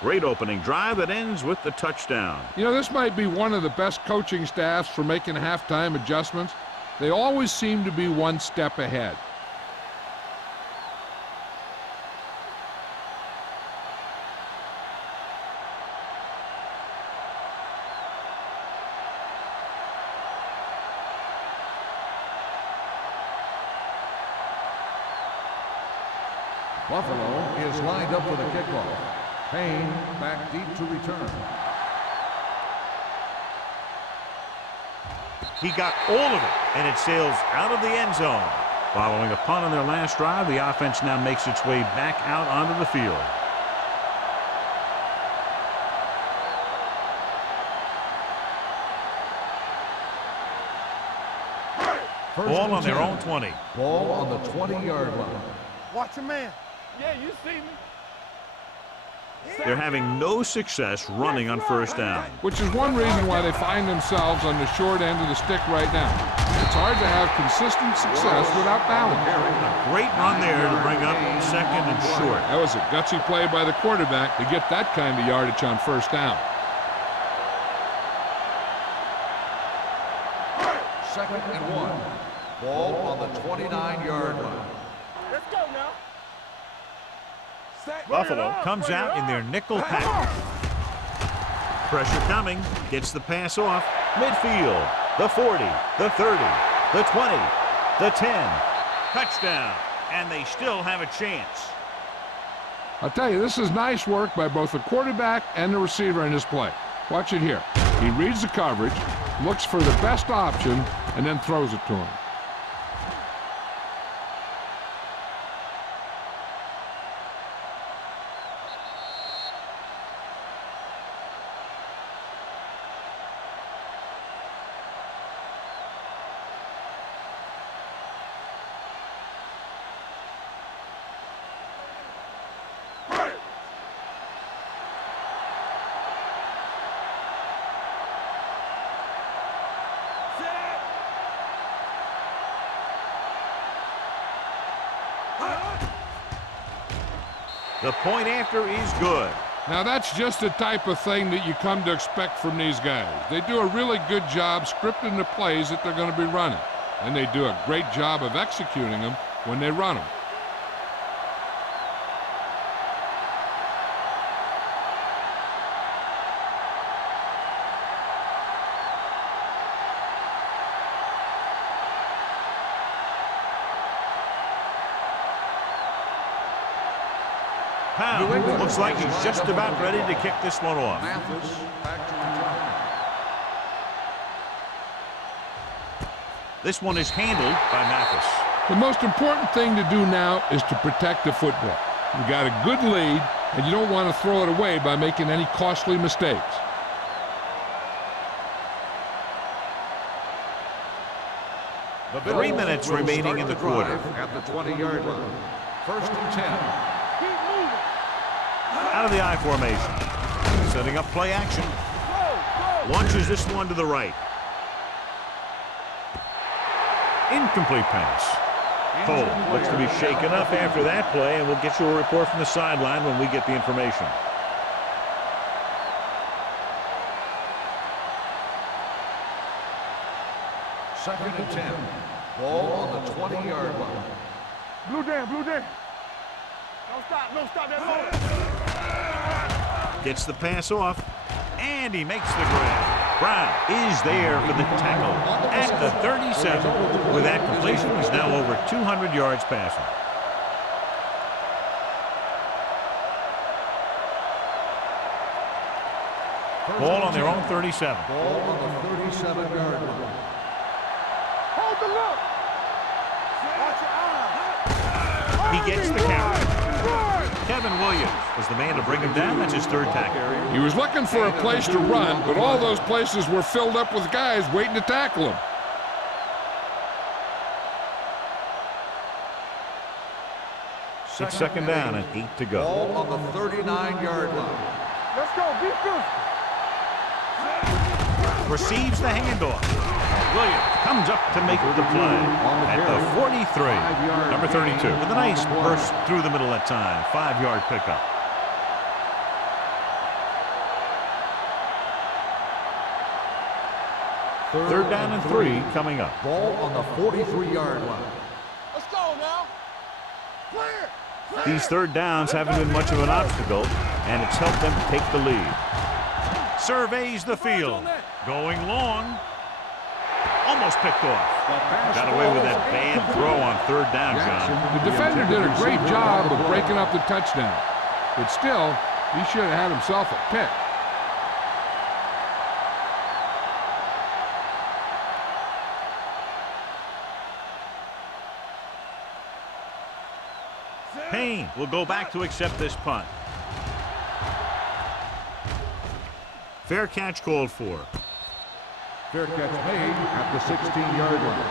Great opening drive that ends with the touchdown. You know, this might be one of the best coaching staffs for making halftime adjustments. They always seem to be one step ahead. Buffalo is lined up for the kickoff. Payne back deep to return. He got all of it, and it sails out of the end zone. Following a punt on their last drive, the offense now makes its way back out onto the field. Ball on their own 20. Ball on the 20-yard line. Watch a man. Yeah, you see me. They're having no success running on 1st down. Which is one reason why they find themselves on the short end of the stick right now. It's hard to have consistent success without balance. A great run there to bring up 2nd and short. That was a gutsy play by the quarterback to get that kind of yardage on 1st down. 2nd and 1. Ball on the 29-yard line. Let's go now. Buffalo comes out in their nickel package. Pressure coming, gets the pass off. Midfield, the 40, the 30, the 20, the 10. Touchdown, and they still have a chance. I'll tell you, this is nice work by both the quarterback and the receiver in this play. Watch it here. He reads the coverage, looks for the best option, and then throws it to him. The point after is good. Now that's just the type of thing that you come to expect from these guys. They do a really good job scripting the plays that they're going to be running. And they do a great job of executing them when they run them. Pound looks like he's just about ready to kick this one off. Mathis back to return. This one is handled by Mathis. The most important thing to do now is to protect the football. You got a good lead, and you don't want to throw it away by making any costly mistakes. The 3 minutes will remaining start in the the quarter. drive at the 20-yard line. 1st and 10. Out of the I formation. Setting up play action. Launches this one to the right. Incomplete pass. Cole looks to be shaken up after that play, and we'll get you a report from the sideline when we get the information. Second and 10. Ball on the 20-yard line. Blue down, blue down. No stop that ball. Gets the pass off, and he makes the grab. Brown is there for the tackle at the 37. With that completion, he's now over 200 yards passing. Ball on their own 37. Ball on the 37-yard line. Hold the look. Watch your eyes. He gets the count. Kevin Williams was the man to bring him down. That's his third tackle. He was looking for a place to run, but all those places were filled up with guys waiting to tackle him. It's second down and 8 to go. Ball on the 39-yard line. Let's go. Be physical. Receives the handoff. Williams comes up to make the play at the 43. Number 32 with a nice burst through the middle that time. 5-yard pickup. Third down and 3 coming up. Ball on the 43-yard line. Let's go now. Clear. These third downs haven't been much of an obstacle, and it's helped them take the lead. Surveys the field. Going long. Almost picked off. Got away with that bad throw on third down, John. The defender did a great job of breaking up the touchdown. But still, he should have had himself a pick. Payne will go back to accept this punt. Fair catch called for. Fair catch made at the 16-yard line.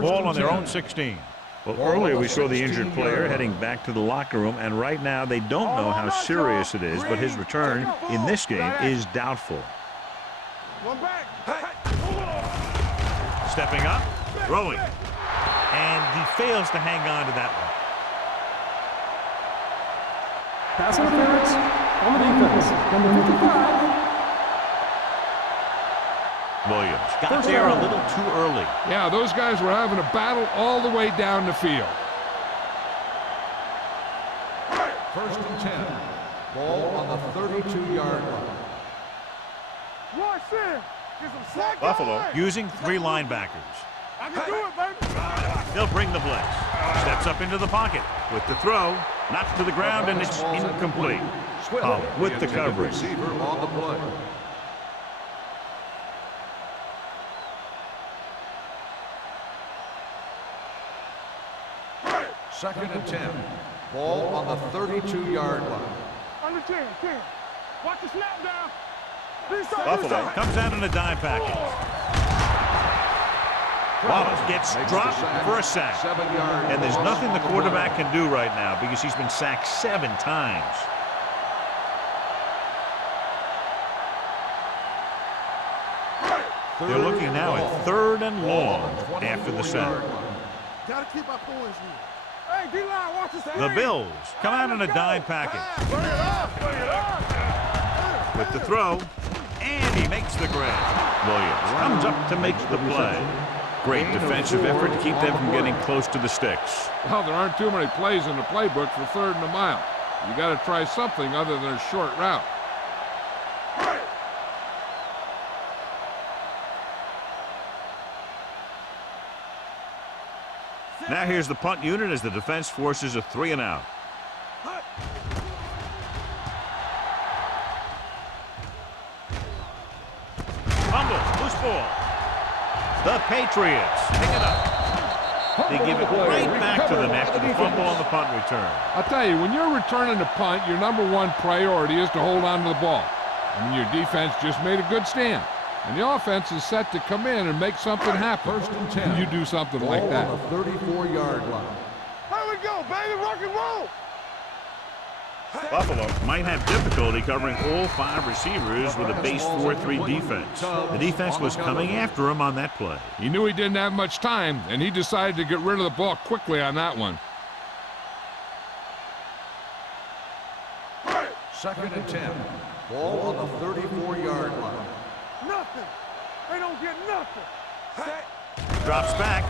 Ball on their own 16. Well, earlier we saw the injured player heading back to the locker room, and right now they don't know how serious it is, but his return in this game is doubtful. One back. Stepping up, throwing, and he fails to hang on to that one. Pass interference on the defense. Number 55. Williams got there a little too early. Yeah, those guys were having a battle all the way down the field. 1st and 10. Ball on the 32-yard line. Watch in. Get some sack. Buffalo using 3 linebackers. I can do it, baby. They'll bring the blitz. Steps up into the pocket with the throw. Knocked to the ground, and it's incomplete. Pollard with the coverage. Receiver on the play. Second and 10. Ball on the 32-yard line. Under 10. Watch the snap down. Buffalo comes out in a dime package. Wallace gets dropped for a sack. 7-yard And there's loss nothing the on quarterback play. can do right now because he's been sacked 7 times. They're looking now at 3rd and long after the sack. Gotta keep our poise here. Hey, D-line, watch this. The Bills come out in a dime package. Bring it up, bring it up. With the throw, and he makes the grab. Williams comes up to make the play. Great defensive effort to keep them from getting close to the sticks. Well, there aren't too many plays in the playbook for 3rd and a mile. You got to try something other than a short route. Now here's the punt unit as the defense forces a 3 and out. Fumble, loose ball. The Patriots pick it up. They give it right back to them after the fumble on the punt return. I'll tell you, when you're returning a punt, your #1 priority is to hold on to the ball. I mean, your defense just made a good stand. And the offense is set to come in and make something happen. 1st and 10. You do something like that. On the 34-yard line. Here we go, baby, rock and roll. Buffalo might have difficulty covering all 5 receivers with a base 4-3 defense. The defense was coming after him on that play. He knew he didn't have much time, and he decided to get rid of the ball quickly on that one. 2nd and 10. Ball on the 34-yard line. Nothing. They don't get nothing. Set. Drops back.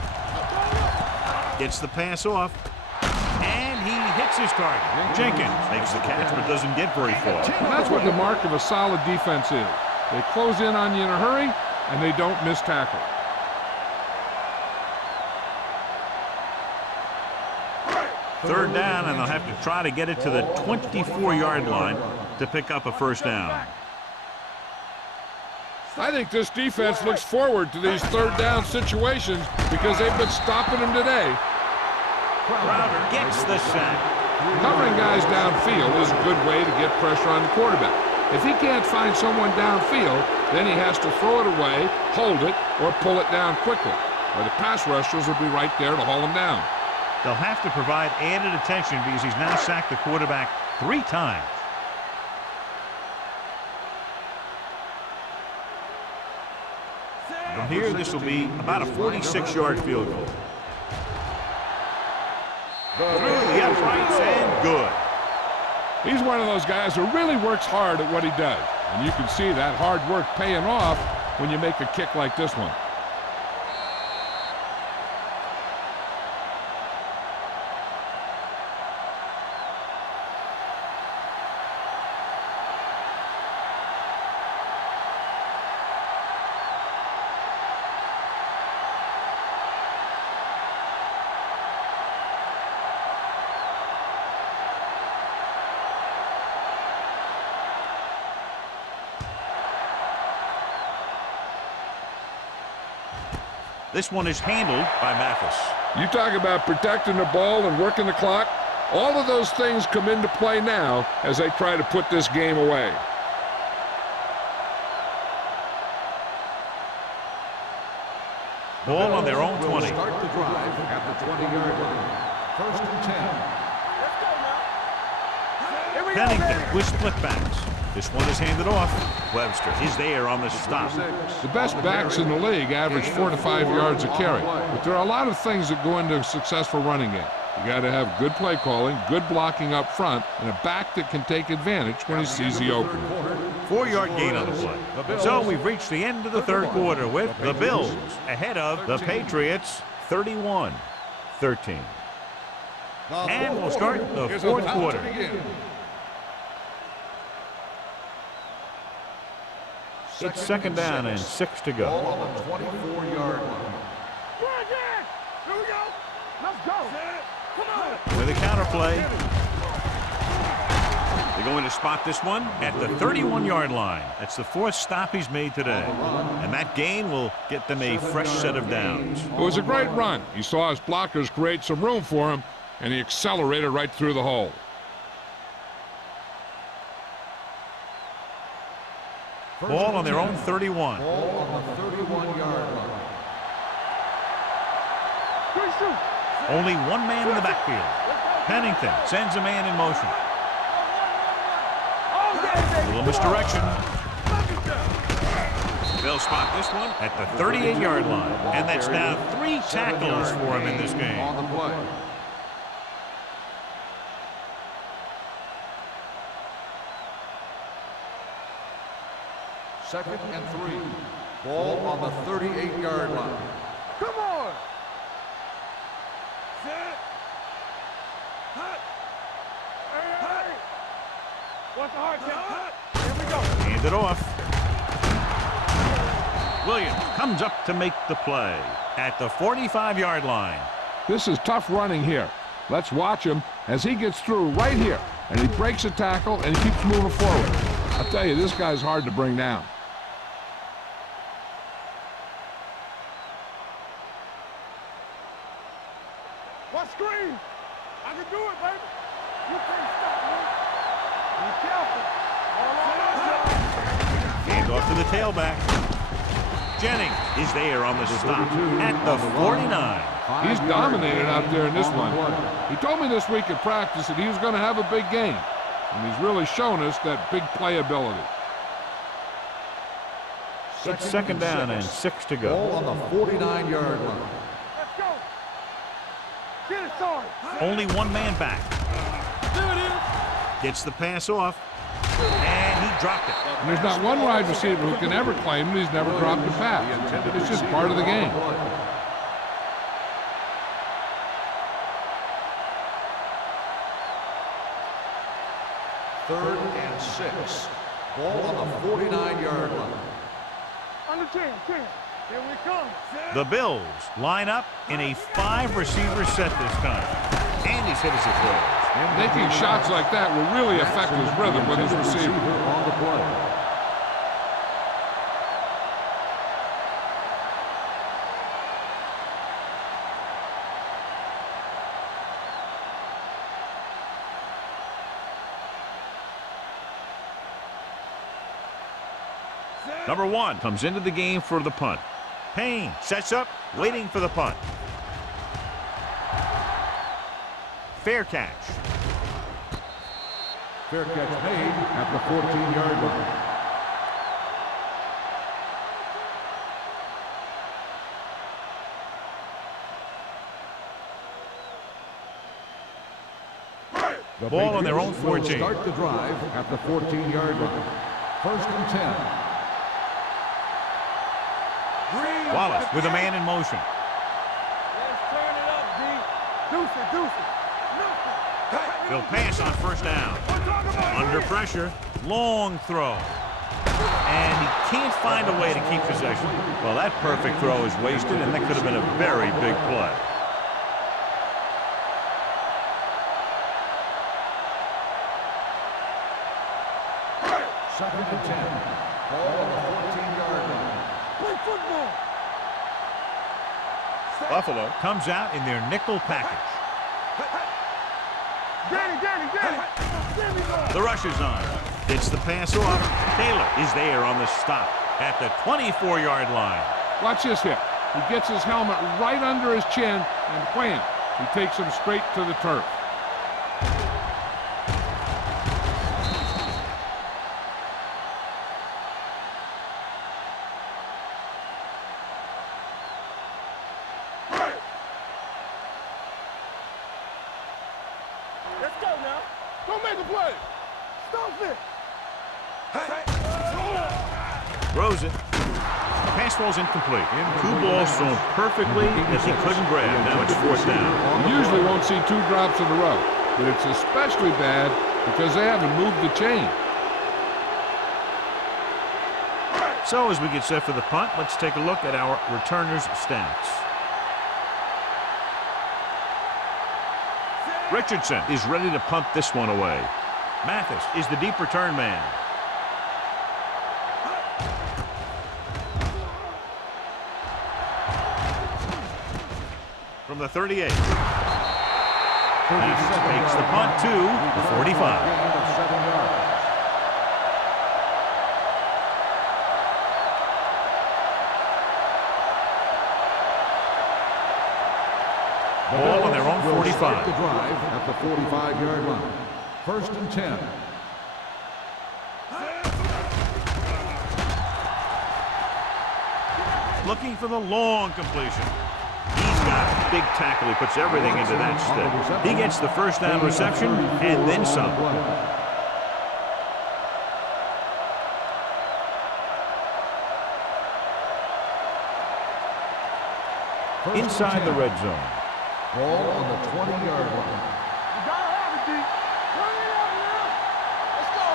Gets the pass off. And he hits his target. Jenkins makes the catch but doesn't get very far. And that's what the mark of a solid defense is. They close in on you in a hurry, and they don't miss tackle. Third down, and they'll have to try to get it to the 24-yard line to pick up a 1st down. I think this defense looks forward to these 3rd down situations because they've been stopping them today. Crowder gets the sack. Covering guys downfield is a good way to get pressure on the quarterback. If he can't find someone downfield, then he has to throw it away, hold it, or pull it down quickly, or the pass rushers will be right there to haul him down. They'll have to provide added attention because he's now sacked the quarterback 3 times. From here, this will be about a 46-yard field goal. Through the uprights and good. He's one of those guys who really works hard at what he does. And you can see that hard work paying off when you make a kick like this one. This one is handled by Mathis. You talk about protecting the ball and working the clock. All of those things come into play now as they try to put this game away. Ball on their own 20. Start the drive at the 20-yard line. 1st and 10. Pennington with split backs. This one is handed off. Webster is there on the stop. The best backs in the league average 4 to 5 yards a carry. But there are a lot of things that go into a successful running game. You got to have good play calling, good blocking up front, and a back that can take advantage when he sees the opening. 4-yard gain on the play. So we've reached the end of the 3rd quarter with the Bills ahead of the Patriots 31-13. And we'll start the 4th quarter. It's 2nd down and 6 to go. Ball on the 24-yard line. Here we go. Let's go. Come on. With a counter play. They're going to spot this one at the 31-yard line. That's the 4th stop he's made today. And that gain will get them a fresh set of downs. It was a great run. He saw his blockers create some room for him, and he accelerated right through the hole. Ball on their own 31. Ball on the 31-yard line. Only one man in the backfield. Pennington sends a man in motion. A little misdirection. They'll spot this one at the 38-yard line. And that's now 3 tackles for him in this game. On the play. Second and 3. Ball on the 38-yard line. Come on. Set. Hut. Hey. What's the hard count? Here we go. Hand it off. Williams comes up to make the play at the 45-yard line. This is tough running here. Let's watch him as he gets through right here. And he breaks a tackle and he keeps moving forward. I'll tell you, this guy's hard to bring down. What screen? I can do it, baby. You can't stop me. Be careful. Hand off to the tailback. Jennings is there on the stop at the 49. He's dominated out there in this one. He told me this week at practice that he was going to have a big game. And he's really shown us that big playability. It's second down and 6 to go. Ball on the 49-yard line. Let's go. Get it started. Only one man back. There it is. Gets the pass off. And he dropped it. And there's not one wide receiver who can ever claim that he's never dropped a pass. It's just part of the game. Third and 6. Ball on the 49-yard line. Under 10. Here we come. The Bills line up in a 5-receiver set this time. And he's hit his throws. Making shots like that will really affect his rhythm with his receiver. On the play. Number 1 comes into the game for the punt. Payne sets up, waiting for the punt. Fair catch. Fair catch made at the 14-yard line. The Ball on their own Patriots will 14. Start the drive at the 14-yard line. First and 10. Wallace with a man in motion. Let's turn it up, D. Deuce it. They'll pass on first down. Under pressure, long throw. And he can't find a way to keep possession. Well, that perfect throw is wasted, and that could have been a very big play. Second and 10. Ball on the 14-yard line. Play football. Buffalo comes out in their nickel package. Danny. The rush is on. Gets the pass off. Taylor is there on the stop at the 24-yard line. Watch this here. He gets his helmet right under his chin, and wham, he takes him straight to the turf. Let's go now. Don't make a play. Stop it. Throws it. Pass falls incomplete. 2 balls thrown perfectly as he couldn't grab. Now it's 4th down. You usually won't see 2 drops in a row, but it's especially bad because they haven't moved the chain. So as we get set for the punt, let's take a look at our returners' stats. Richardson is ready to punt this one away. Mathis is the deep return man. From the 38. Mathis takes the punt to the 45. Ball on their own 45. The drive at the 45-yard line. First and 10. looking for the long completion. He's got a big tackle. He puts everything into that stick. He gets the first down reception and then some. Inside the red zone. Ball on the 20-yard line.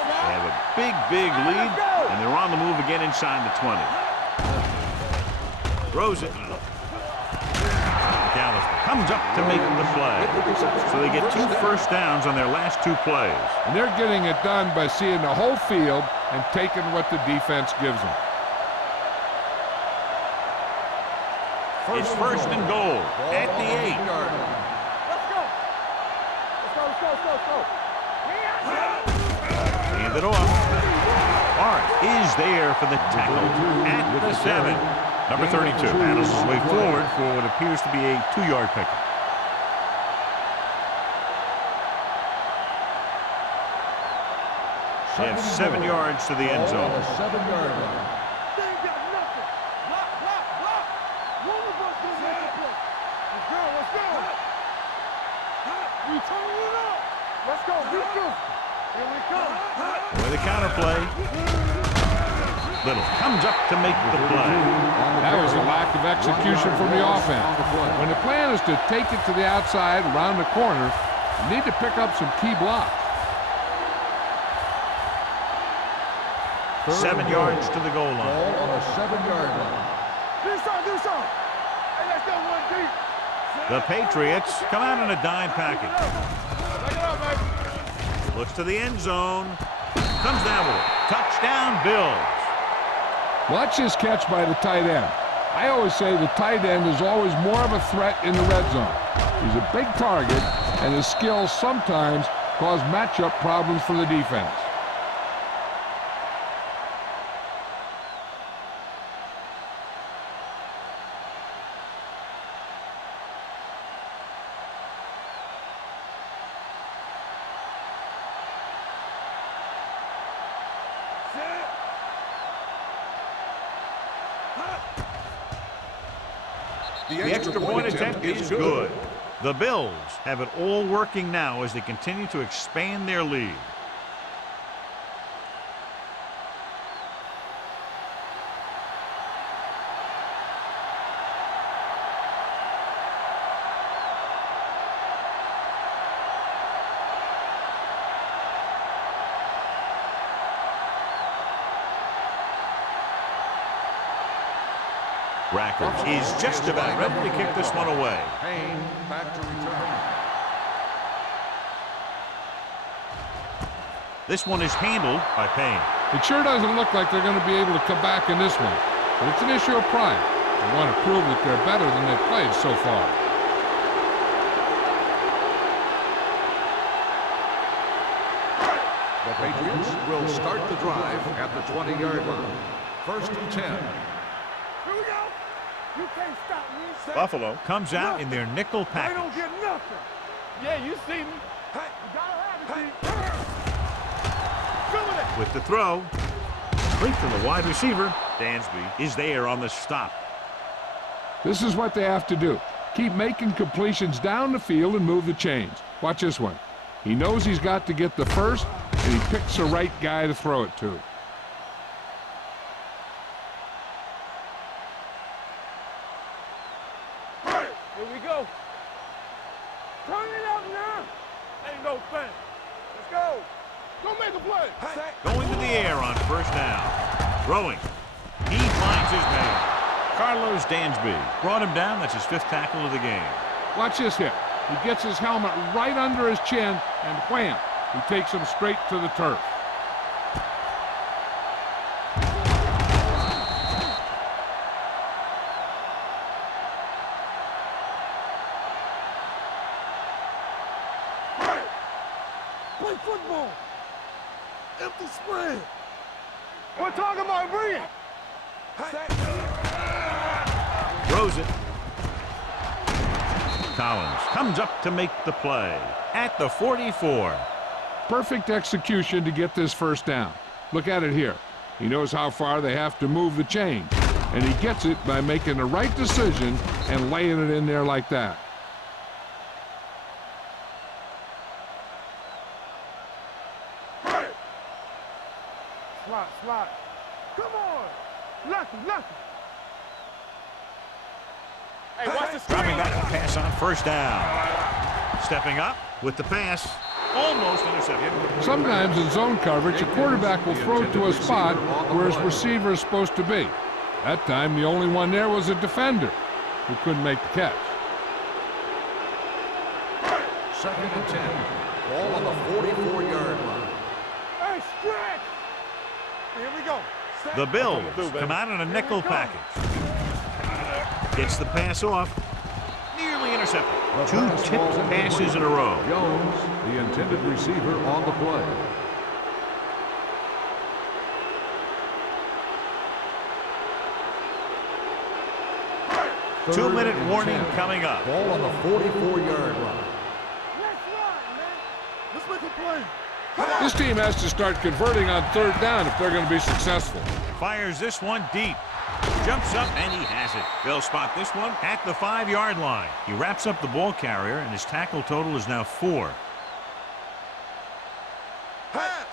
They have a big lead, and they're on the move again inside the 20. Throws it. McAllister comes up to make the play. So they get 2 first downs on their last 2 plays. And they're getting it done by seeing the whole field and taking what the defense gives them. It's first and goal at the 8. Let's go. Hand it off. Hart is there for the tackle at the 7. Number 32 battles his way forward for what appears to be a 2-yard pickup. They have 7 yards to the end zone. 7-yard line. They ain't got nothing. Block. One of us gonna make a play. Let's go. We turning it up. Let's go. Be good. Here we come. With a counterplay. Little comes up to make the play. That was a lack of execution from the offense. When the plan is to take it to the outside, around the corner, you need to pick up some key blocks. 7 yards to the goal line. Ball on the 7-yard line. Do something. Hey, let's go one deep. The Patriots come out in a dime package. Take it up, baby. Looks to the end zone. Comes down with it. Touchdown, Bills. Watch this catch by the tight end. I always say the tight end is always more of a threat in the red zone. He's a big target, and his skills sometimes cause matchup problems for the defense. The extra point attempt is good. The Bills have it all working now as they continue to expand their lead. Rackers is just about ready to kick this one away. Payne back to return. This one is handled by Payne. It sure doesn't look like they're going to be able to come back in this one, but it's an issue of pride. They want to prove that they're better than they've played so far. The Patriots will start the drive at the 20-yard line. First and 10. Here we go. You can't stop me. Buffalo comes out in their nickel They package. don't get nothing. Yeah, you see me. Hey, you gotta have it, Hey. With the throw, complete to the wide receiver. Dansby is there on the stop. This is what they have to do. Keep making completions down the field and move the chains. Watch this one. He knows he's got to get the first, and he picks the right guy to throw it to. Here we go. Turn it up now. Ain't no thing. Let's go. Go make a play. Going to the air on first down. Throwing. He finds his man. Carlos Dansby brought him down. That's his 5th tackle of the game. Watch this hit. He gets his helmet right under his chin, and wham, he takes him straight to the turf. Play football. Empty spread. We're talking about brilliant. Throws it. Collins comes up to make the play at the 44. Perfect execution to get this first down. Look at it here. He knows how far they have to move the chain. And he gets it by making the right decision and laying it in there like that. Slide. Come on. Lucky. Hey, watch the screen. Dropping back to pass on first down. Stepping up with the pass. Almost intercepted. Sometimes in zone coverage, a quarterback will throw to a spot where his receiver is supposed to be. That time, the only one there was a defender who couldn't make the catch. 2nd and 10. Ball on the 44-yard line. Hey, stretch. Here we go. The Bills come out in a nickel package. Gets the pass off. Nearly intercepted. 2 tipped passes in a row. Jones, the intended receiver, on the play. Two-minute warning coming up. Ball on the 44-yard line. Let's run, man. Let's make a play. This team has to start converting on 3rd down if they're going to be successful. Fires this one deep. Jumps up and he has it. They'll spot this one at the 5-yard line. He wraps up the ball carrier and his tackle total is now 4. Pass.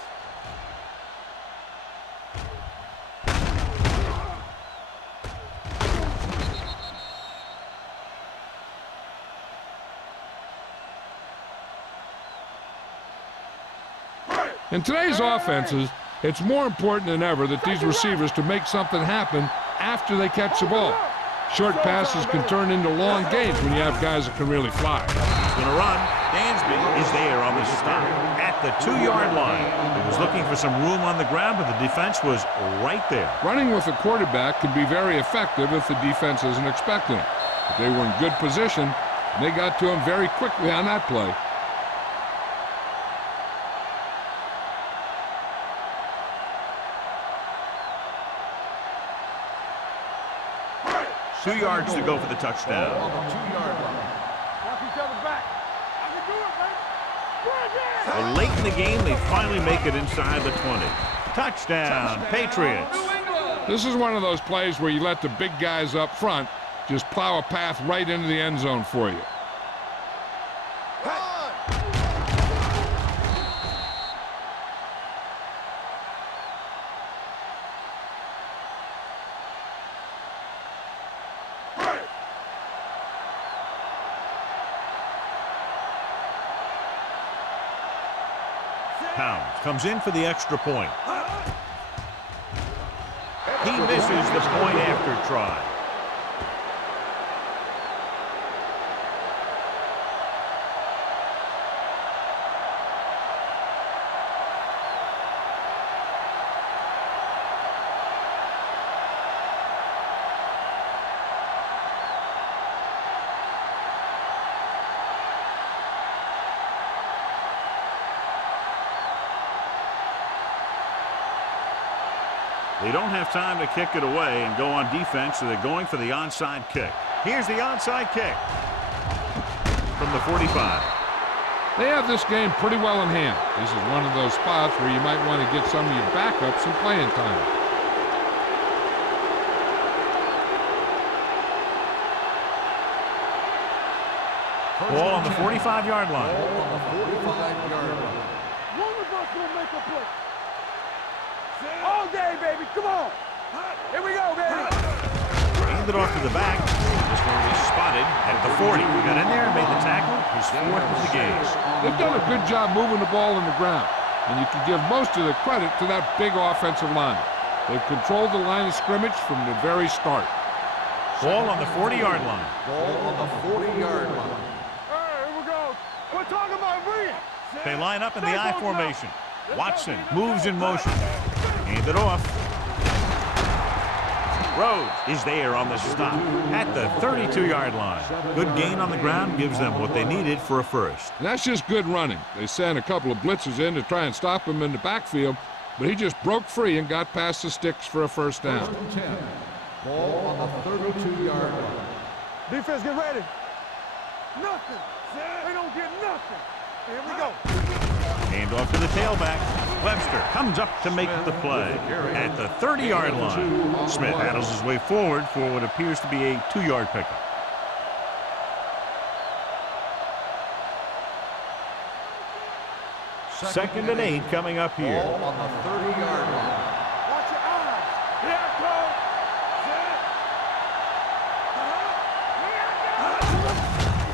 In today's offenses, it's more important than ever that these receivers to make something happen after they catch the ball. Short passes can turn into long gains when you have guys that can really fly. He's going to run. Dansby is there on the stop at the 2-yard line. He was looking for some room on the ground, but the defense was right there. Running with a quarterback can be very effective if the defense isn't expecting it. But they were in good position, and they got to him very quickly on that play. Two yards to go for the touchdown. On the 2-yard line. Watch each other back. I can do it, baby. Well, late in the game, they finally make it inside the 20. Touchdown, Patriots. This is one of those plays where you let the big guys up front just plow a path right into the end zone for you. Pounds comes in for the extra point. He misses the point after try. They don't have time to kick it away and go on defense, so they're going for the onside kick. Here's the onside kick from the 45. They have this game pretty well in hand. This is one of those spots where you might want to get some of your backups some playing time. Ball on the 45-yard line. Ball on the 45-yard line. One of us will make a play. All day, baby. Come on. Here we go, baby. Handed off to the back. This one was spotted at the 40. He got in there and made the tackle. His 4th of the game. They've done a good job moving the ball on the ground, and you can give most of the credit to that big offensive line. They've controlled the line of scrimmage from the very start. Ball on the 40-yard line. Ball on the 40-yard line. Here we go. We're talking about Reed. They line up in the I formation. Watson moves in motion. Hand it off. Rhodes is there on the stop at the 32-yard line. Good gain on the ground gives them what they needed for a first. And that's just good running. They sent a couple of blitzes in to try and stop him in the backfield, but he just broke free and got past the sticks for a first down. 1st and 10. Ball on the 32-yard line. Defense, get ready. Nothing. They don't get nothing. Here we go. Hand off to the tailback. Webster comes up to make the play at the 30-yard line. Smith battles his way forward for what appears to be a 2-yard pickup. Second and 8 coming up here. Ball on the 30-yard line. Watch your eyes. Here I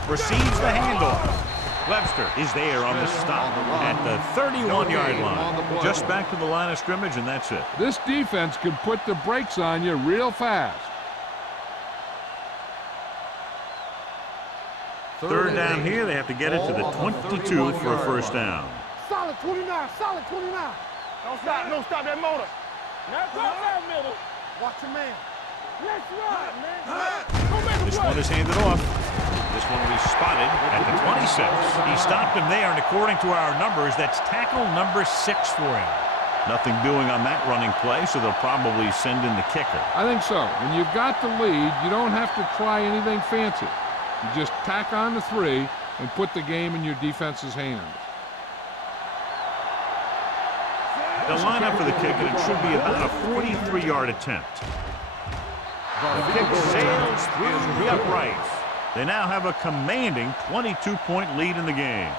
go. Receives the handoff. Webster is there on the stop at the 31-yard line. Just back to the line of scrimmage, and that's it. This defense can put the brakes on you real fast. Third down here. They have to get it to the 22 for a first down. Solid 29. Solid 29. Don't stop. Don't stop that motor. Now cross that middle. Watch your man. Let's run, man. This one is handed off. This one will be spotted at the 26. He stopped him there, and according to our numbers, that's tackle number 6 for him. Nothing doing on that running play, so they'll probably send in the kicker. I think so. When you've got the lead, you don't have to try anything fancy. You just tack on the 3 and put the game in your defense's hands. They'll line up for the kick, and it should be about a 43-yard attempt. The kick sails through the uprights. They now have a commanding 22-point lead in the game.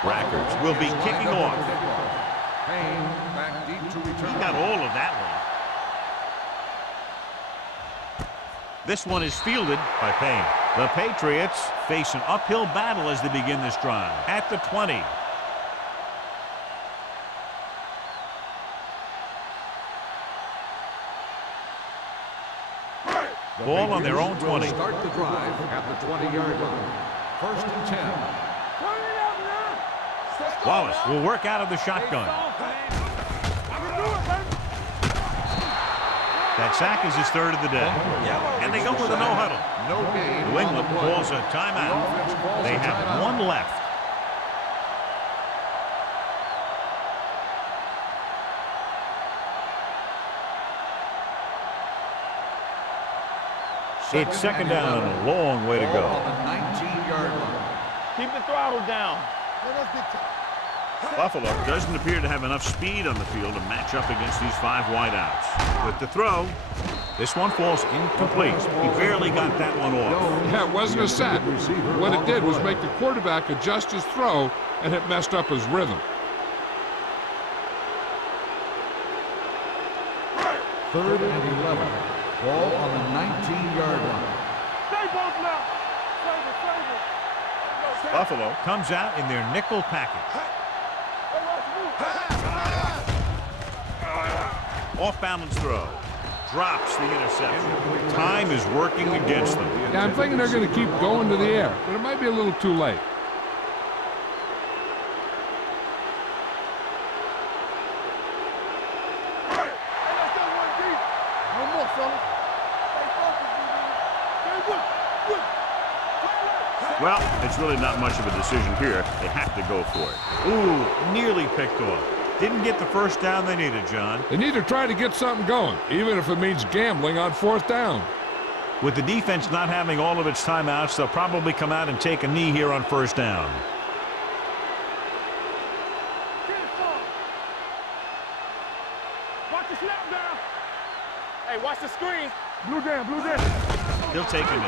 Rackers will be kicking off. Payne back deep to return. He got all of that one. This one is fielded by Payne. The Patriots face an uphill battle as they begin this drive. At the 20. Ball on their own 20. Start the drive at the 20-yard line. First and 10. Wallace will work out of the shotgun. That sack is his third of the day. And they go with a no-huddle. No gain. New England calls a timeout. They have one left. It's second down and a long way to go. On the 19-yard line. Keep the throttle down. Let us get Buffalo doesn't appear to have enough speed on the field to match up against these 5 wideouts. With the throw, this one falls incomplete. He barely got that one off. Yeah, it wasn't a set. What it did was make the quarterback adjust his throw, and it messed up his rhythm. Third and 11. Ball on the 19-yard line. Stay both left. Save it. Buffalo comes out in their nickel package. Off-balance throw. Drops the interception. Time is working against them. Yeah, I'm thinking they're going to keep going to the air, but it might be a little too late. Well, it's really not much of a decision here. They have to go for it. Ooh, nearly picked off. Didn't get the first down they needed, John. They need to try to get something going, even if it means gambling on 4th down. With the defense not having all of its timeouts, they'll probably come out and take a knee here on first down. Watch the snap down. Hey, watch the screen. Blue down. He'll take a knee.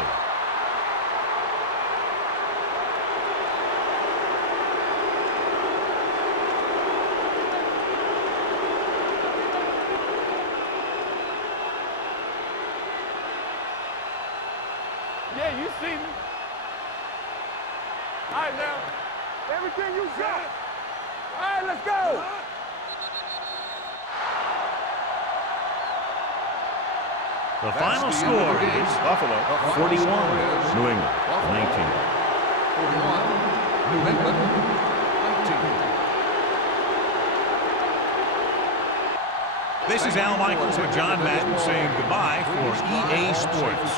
Yeah, you see me. All right, now. Everything you got. All right, let's go. The final score is Buffalo 41, New England 19. 41, New England 19. This is Al Michaels with John Madden saying goodbye for EA Sports.